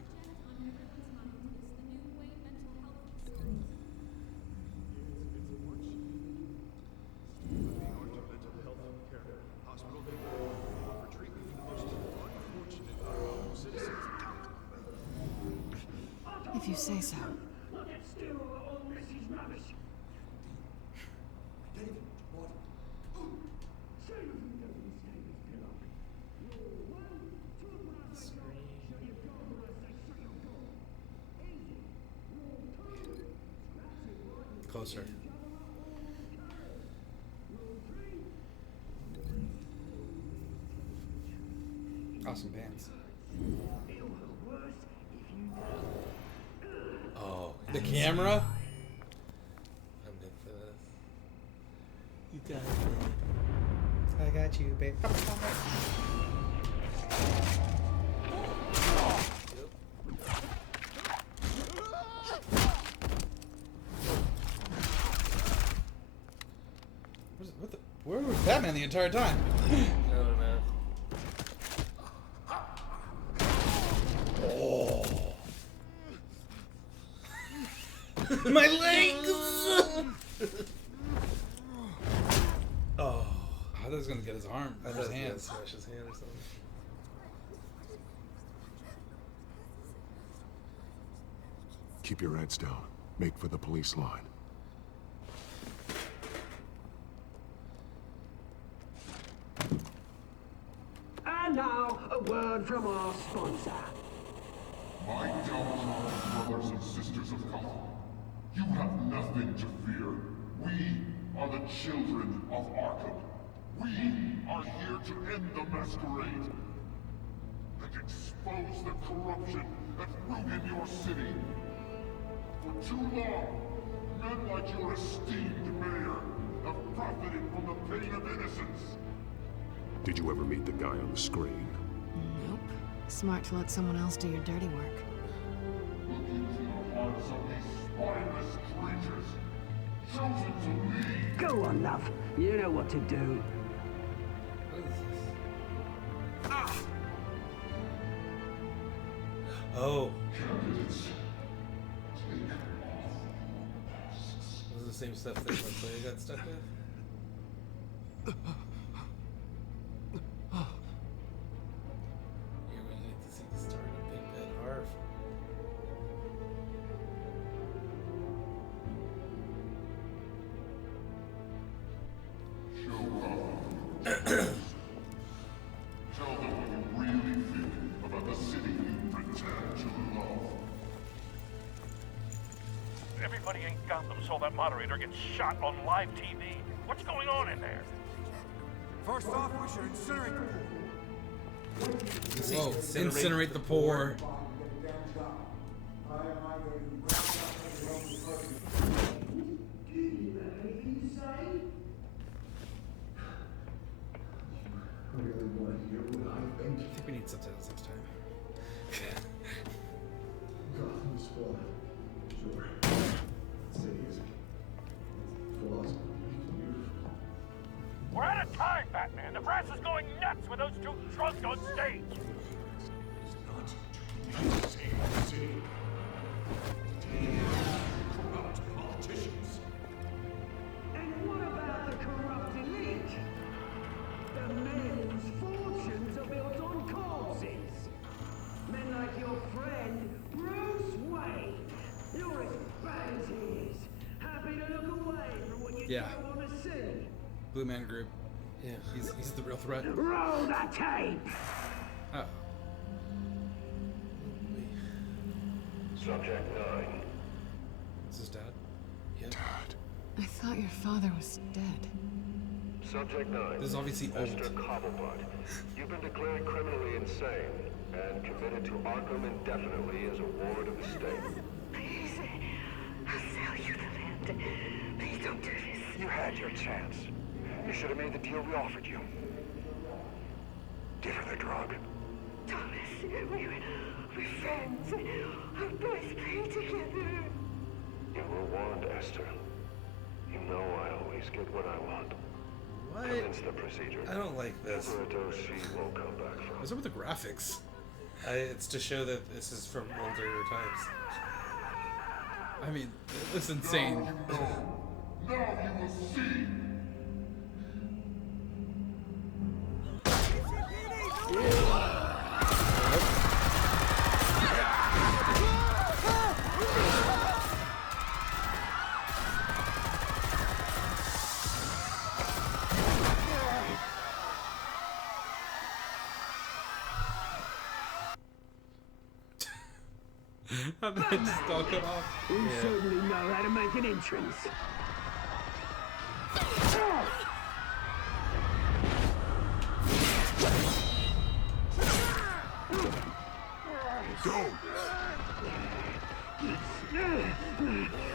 If you say so. Closer. Awesome pants. Oh. The camera? I'm good for this. You got it, I got you, babe. Where was Batman the entire time? I don't know. Oh. My legs! Oh. I thought he was gonna get his arm, I or thought his he was hand. gonna smash his hand or something. Keep your heads down. Make for the police line. And now, a word from our sponsor. My downtrodden brothers and sisters of Gotham, you have nothing to fear. We are the children of Arkham. We are here to end the masquerade and expose the corruption that ruined your city. For too long, men like your esteemed mayor have profited from the pain of innocence. Did you ever meet the guy on the screen? Nope. Smart to let someone else do your dirty work. Look into the hearts of these spineless creatures, chosen to lead. Go on, love. You know what to do. Oh. Candidates, take off. This is the same stuff that Montoya got stuck with? Here we get to see the start of Big Bad Harv. Tell them what you really think about the city you pretend to love. Everybody in Gotham saw that moderator get shot on live TV. What's going on in there? First off, we should incinerate the pool. Whoa, incinerate the poor. I think we need subtitles next time. Gotham's flawed. Sure. City is flaws, beautiful. We're out of time, Batman. The press is going nuts with those two drunks on stage. Corrupt politicians. And what about the corrupt elite? The men whose fortunes are built on corpses. Men like your friend, Bruce Wayne. You're as bad as he is. Happy to look away from what you Yeah. don't want to see. Blue Man Group. Yeah, he's the real threat. Roll the tape! Oh. Subject 9. Is his dad? Yeah. Dad. I thought your father was dead. Subject 9. This is obviously old. Mr. Cobblepot, you've been declared criminally insane and committed to Arkham indefinitely as a ward of the state. Please, I'll sell you the land. Please don't do this. You had your chance. You should have made the deal we offered you. Give her the drug. Thomas, we're friends. Our boys play together. You were warned, Esther. You know I always get what I want. What? Commence the procedure. I don't like this. Over a dose she won't come back from. What's up with the graphics? It's to show that this is from older times. I mean, it looks insane. Now you will see. How did I just all cut off? We certainly know how to make an entrance. Go!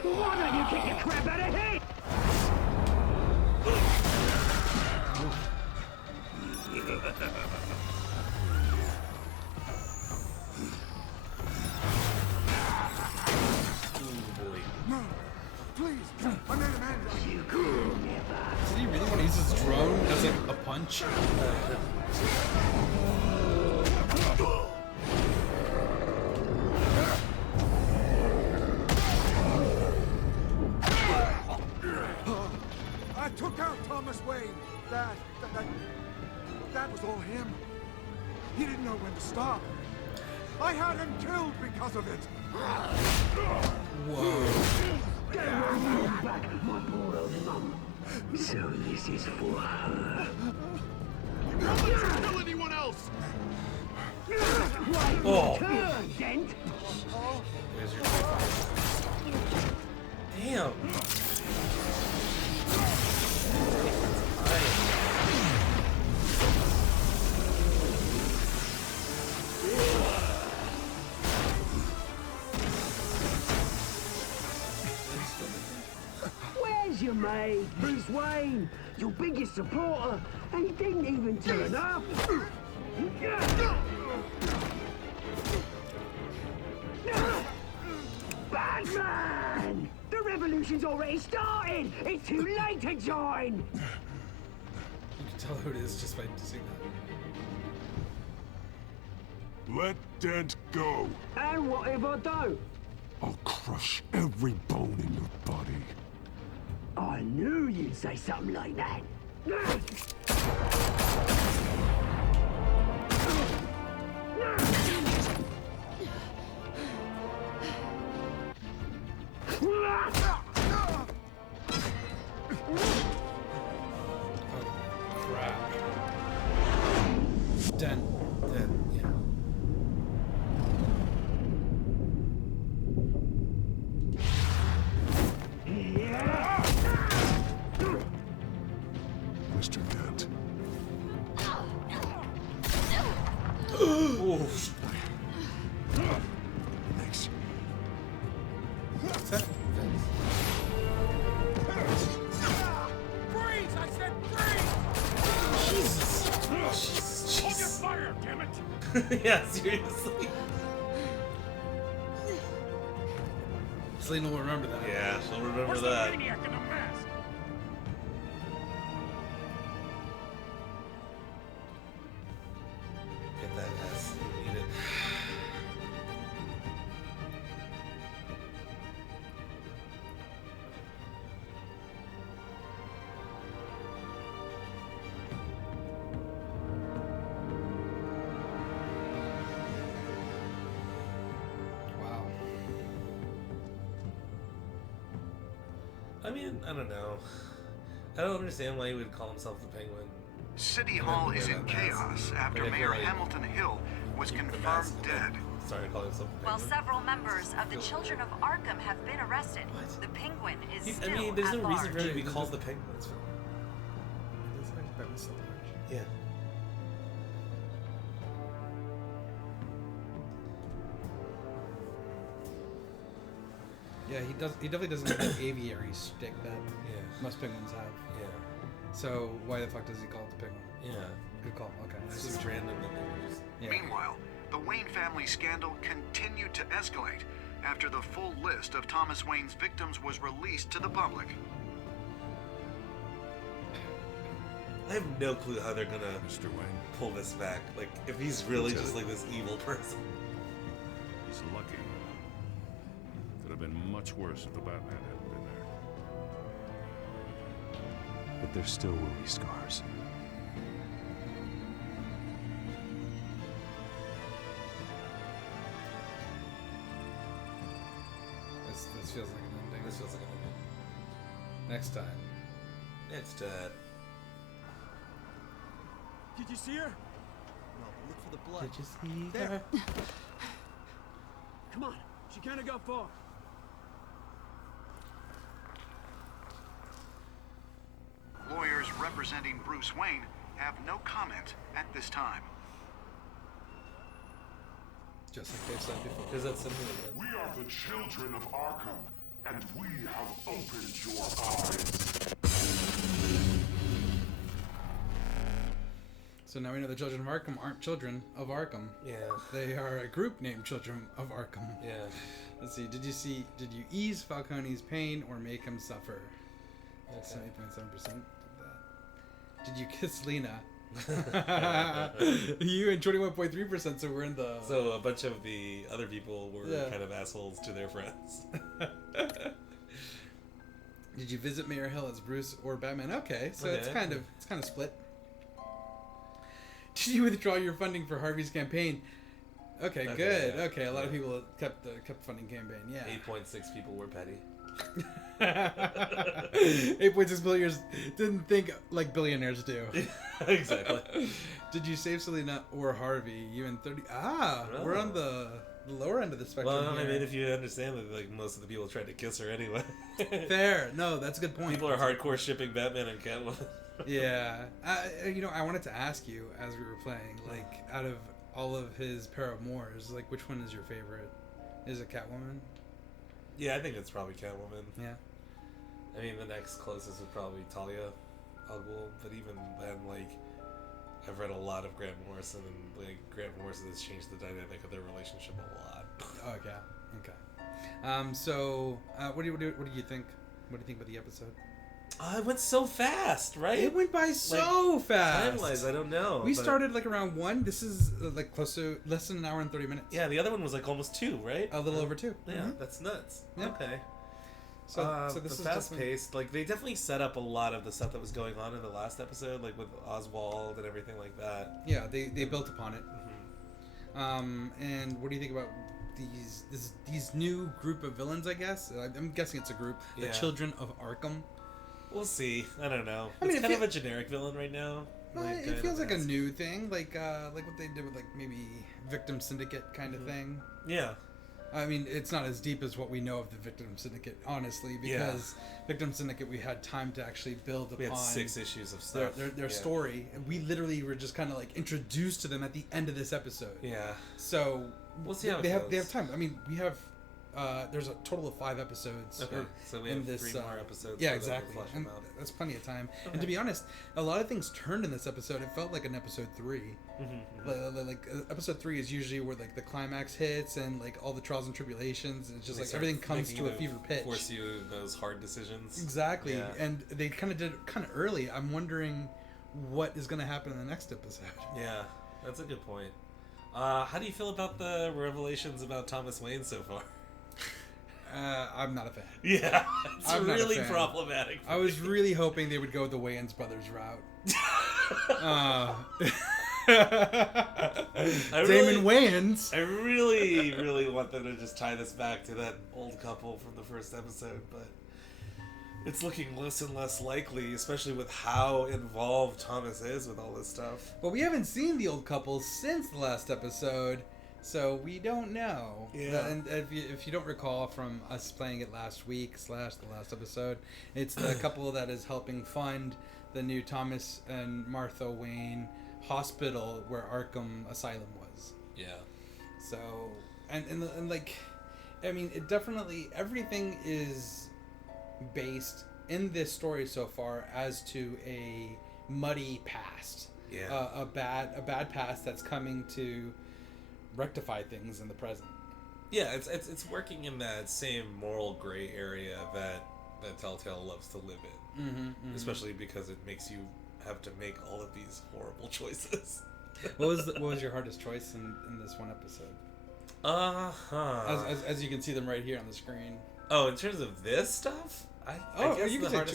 Why don't you kick the crap out of him? No, please, I made a man. You cool, never. Did he really want to use his drone as like a punch? I took out Thomas Wayne. That was all him. He didn't know when to stop. I had him killed because of it! Whoa. Don't back my poor old mum. So this is for her. Don't let her kill anyone else! Why Oh. turn, Dent? There's your Damn. Where's your mate, Bruce Wayne? Your biggest supporter, and he didn't even turn up. Batman! The revolution's already started! It's too late to join! You can tell who it is just by seeing that. Let Dent go. And what if I don't? I'll crush every bone in your body. I knew you'd say something like that. Crap. Done. Yeah. Mr. Dent. Oof. Thanks. What's that? Freeze! I said freeze! Jesus. Hold your fire, damn it! Yeah, seriously. Selena will remember that. Yeah, she'll remember Where's that. the maniac in the mask? Get that ass. You need it. Wow. I mean, I don't know. I don't understand why he would call himself the Penguin. City And Hall then is wear in that mask. chaos after Like, I feel Mayor like Hamilton Hill was keep the confirmed mask and dead. then started to call himself the While Penguin. several members of the Children of Arkham have been arrested, the Penguin is still I mean, there's at no reason large. for him to be called the Penguin. It does make Batman so large. Yeah. Yeah, he does. He definitely doesn't have that aviary stick that most penguins have. Yeah. So why the fuck does he call it the penguin? Yeah. Good call. Okay. It's just random that they were just. Yeah. Meanwhile, the Wayne family scandal continued to escalate after the full list of Thomas Wayne's victims was released to the public. I have no clue how they're gonna Mr. Wayne. pull this back. Like, if he's really Lieutenant. just like this evil person. He's lucky. Could have been much worse if the Batman hadn't been there. But there still will be scars. This feels like an ending. This feels like an ending. Next time. Next, Did you see her? No, look for the blood. Did you see there? her? Come on, she can't have got far. Lawyers representing Bruce Wayne have no comment at this time. Just like they've said before. Is that something We are the children of Arkham, and we have opened your eyes. So now we know the children of Arkham aren't children of Arkham. Yeah. They are a group named Children of Arkham. Yeah. Let's see. Did you ease Falcone's pain or make him suffer? That's 70.7%. Did you kiss Lena? You and 21.3%, so we're in the... So a bunch of the other people were Yeah. kind of assholes to their friends. Did you visit Mayor Hill as Bruce or Batman? Okay, so Okay. it's kind of split. Did you withdraw your funding for Harvey's campaign? Okay, Okay, good. yeah. Okay, a lot of people kept funding campaign. Yeah. 8.6 people were petty. 8.6 billionaires didn't think like billionaires do. Exactly. Did you save Selena or Harvey? You and 30. We're on the lower end of the spectrum. Well, I here. mean, if you understand that, like, most of the people tried to kiss her anyway. Fair. No, that's a good point. People are hardcore shipping Batman and Catwoman. Yeah. I wanted to ask you as we were playing, like, out of all of his paramours, like, which one is your favorite? Is it Catwoman? Yeah, I think it's probably Catwoman. Yeah. I mean, the next closest would probably Talia al Ghul, but even then, like, I've read a lot of Grant Morrison, and like Grant Morrison has changed the dynamic of their relationship a lot. Okay. So, what do you think? What do you think about the episode? It went so fast, right? It went by so fast. Time-wise, I don't know. We started like around 1. This is like close to less than an hour and 30 minutes. Yeah, the other one was like almost 2, right? A little over 2. Yeah, Mm-hmm. that's nuts. Yeah. Okay. So this is fast paced. Like, they definitely set up a lot of the stuff that was going on in the last episode, like with Oswald and everything like that. Yeah, they built upon it. Mm-hmm. And what do you think about these new group of villains? I guess I'm guessing it's a group. The Yeah. Children of Arkham. We'll see. I don't know. I mean, it's kind of a generic villain right now. Like, It feels like a new thing, like what they did with like maybe Victim Syndicate kind of thing. Yeah. I mean, it's not as deep as what we know of the Victim Syndicate, honestly, because Victim Syndicate, we had time to actually build upon. We had 6 issues of stuff. Their story, and we literally were just kind of like introduced to them at the end of this episode. Yeah. So we'll see how they it have time. I mean, we have. There's a total of 5 episodes. Okay, so we have 3 more episodes. Yeah, for them to exactly. flesh And them out. that's plenty of time. Okay. And to be honest, a lot of things turned in this episode. It felt like an episode 3. Episode 3 is usually where like the climax hits and like all the trials and tribulations, and it's just They like start everything comes making to a you fever pitch. Force you those hard decisions. Exactly. Yeah. And they kind of did it kind of early. I'm wondering what is going to happen in the next episode. Yeah, that's a good point. How do you feel about the revelations about Thomas Wayne so far? I'm not a fan. Yeah, it's I'm not a really fan. problematic. I was really hoping they would go the Wayans brothers route. Damon Wayans. I really, really want them to just tie this back to that old couple from the first episode, but it's looking less and less likely, especially with how involved Thomas is with all this stuff. But we haven't seen the old couple since the last episode, so we don't know. Yeah. And if you don't recall from us playing it last week / the last episode, it's the couple that is helping fund the new Thomas and Martha Wayne hospital where Arkham Asylum was. Yeah. So, and like, I mean, it definitely, everything is based in this story so far as to a muddy past. Yeah. A bad past that's coming to rectify things in the present. Yeah, it's working in that same moral gray area that Telltale loves to live in. Mm-hmm. Especially because it makes you have to make all of these horrible choices. What was your hardest choice in this one episode? As you can see them right here on the screen. Oh, in terms of this stuff, I guess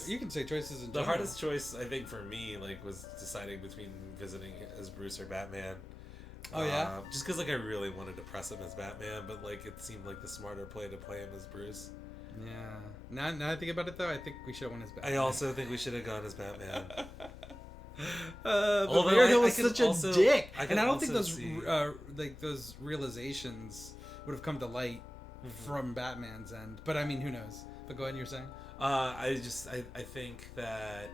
you can say choices in the general. hardest choice I think for me was deciding between visiting as Bruce or Batman. Oh yeah, just because I really wanted to press him as Batman, but it seemed like the smarter play to play him as Bruce. Yeah. Now I think about it though, I think we should have won as Batman. I also think we should have gone as Batman. But Mayor Hill was such a dick, and I don't think those realizations would have come to light from Batman's end. But I mean, who knows? But go ahead, you're saying. I think that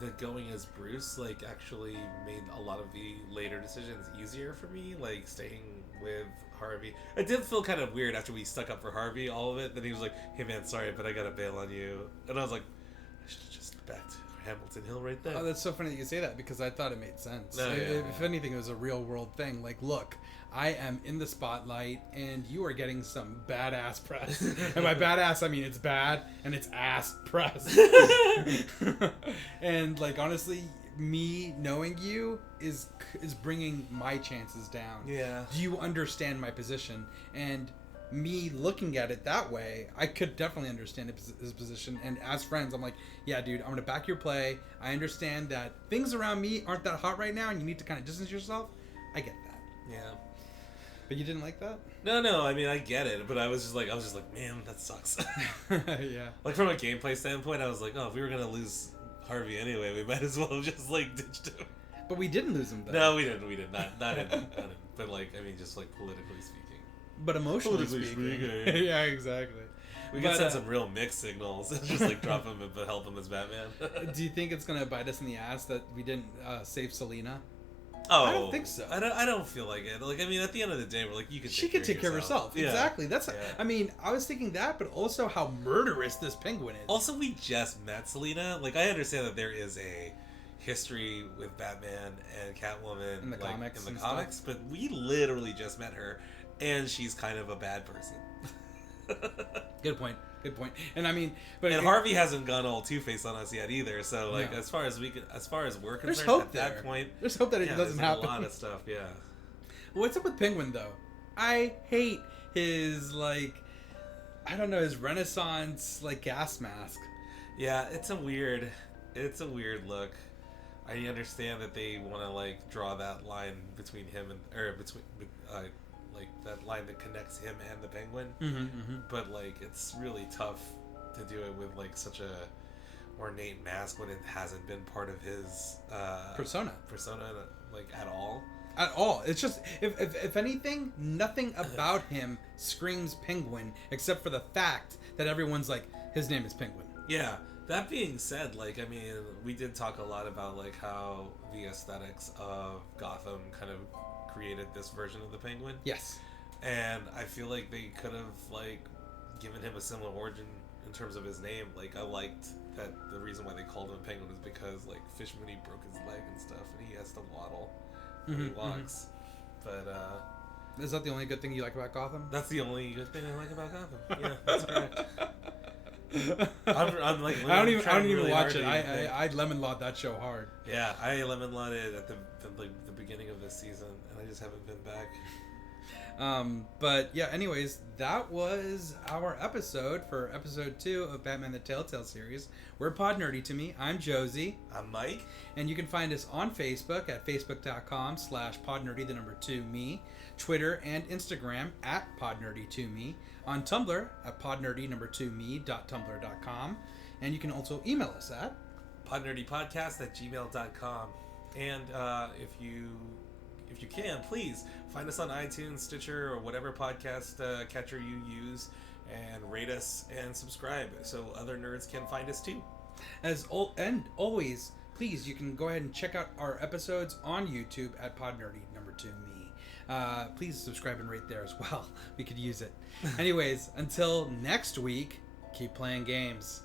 the going as Bruce actually made a lot of the later decisions easier for me, staying with Harvey. It did feel kind of weird after we stuck up for Harvey, all of it. Then he was like, "Hey man, sorry, but I gotta bail on you," and I was like, "I should just back to Hamilton Hill right there." Oh, that's so funny that you say that because I thought it made sense. No, If anything, it was a real world thing. Look, I am in the spotlight, and you are getting some badass press. And by badass, I mean it's bad and it's ass press. And honestly, me knowing you is bringing my chances down. Yeah. Do you understand my position? And me looking at it that way, I could definitely understand his position. And as friends, I'm like, yeah, dude, I'm going to back your play. I understand that things around me aren't that hot right now, and you need to kind of distance yourself. I get that. Yeah. But you didn't like that? No. I mean, I get it, but I was just like, man, that sucks. Yeah. Like from a gameplay standpoint, I was like, oh, if we were gonna lose Harvey anyway, we might as well have just like ditched him. But we didn't lose him, though. No, we didn't. We did not. Not in. But like, I mean, just like politically speaking. But emotionally speaking. Yeah, exactly. We can send some real mixed signals and just like drop him but help him as Batman. Do you think it's gonna bite us in the ass that we didn't save Selena? Oh, I don't think so. I don't feel like it. Like, I mean, at the end of the day, we're like, She could take care of herself. Yeah. Exactly. That's. Yeah. I mean, I was thinking that, but also how murderous this penguin is. Also, we just met Selena. Like, I understand that there is a history with Batman and Catwoman In the comics and comics, but we literally just met her, and she's kind of a bad person. Good point. And I mean, Harvey hasn't gone all Two-Face on us yet either. So like, No. as far as we're concerned, There's hope at there. that point, There's hope that it doesn't there's happen. A lot of stuff, yeah. What's up with Penguin though? I hate his his Renaissance gas mask. Yeah, it's a weird look. I understand that they want to draw that line between him and that line that connects him and the Penguin. But it's really tough to do it with such a ornate mask when it hasn't been part of his persona at all. At all. It's just if anything, nothing about him screams Penguin except for the fact that everyone's like, his name is Penguin. Yeah. That being said, I mean, we did talk a lot about how the aesthetics of Gotham kind of created this version of the Penguin. Yes. And I feel like they could have given him a similar origin in terms of his name. I liked that the reason why they called him Penguin is because Fish Mooney broke his leg and stuff, and he has to waddle when he walks. But is that the only good thing you like about Gotham? That's the only good thing I like about Gotham. Yeah, that's correct. I'm I don't even watch it. I lemon lawed that show hard. Yeah, I lemon lawed it at the beginning of this season, and I just haven't been back. But yeah, anyways, that was our episode for episode 2 of Batman the Telltale series. We're Pod Nerdy to Me. I'm Josie. I'm Mike. And you can find us on Facebook at facebook.com/podnerdy2me, Twitter and Instagram at podnerdy2me, on Tumblr at podnerdy2me.tumblr.com, and you can also email us at podnerdypodcast@gmail.com. And if you can, please find us on iTunes, Stitcher, or whatever podcast catcher you use, and rate us and subscribe so other nerds can find us too. And always, please, you can go ahead and check out our episodes on YouTube at podnerdy2me. Please subscribe and rate there as well. We could use it. Anyways, until next week, keep playing games.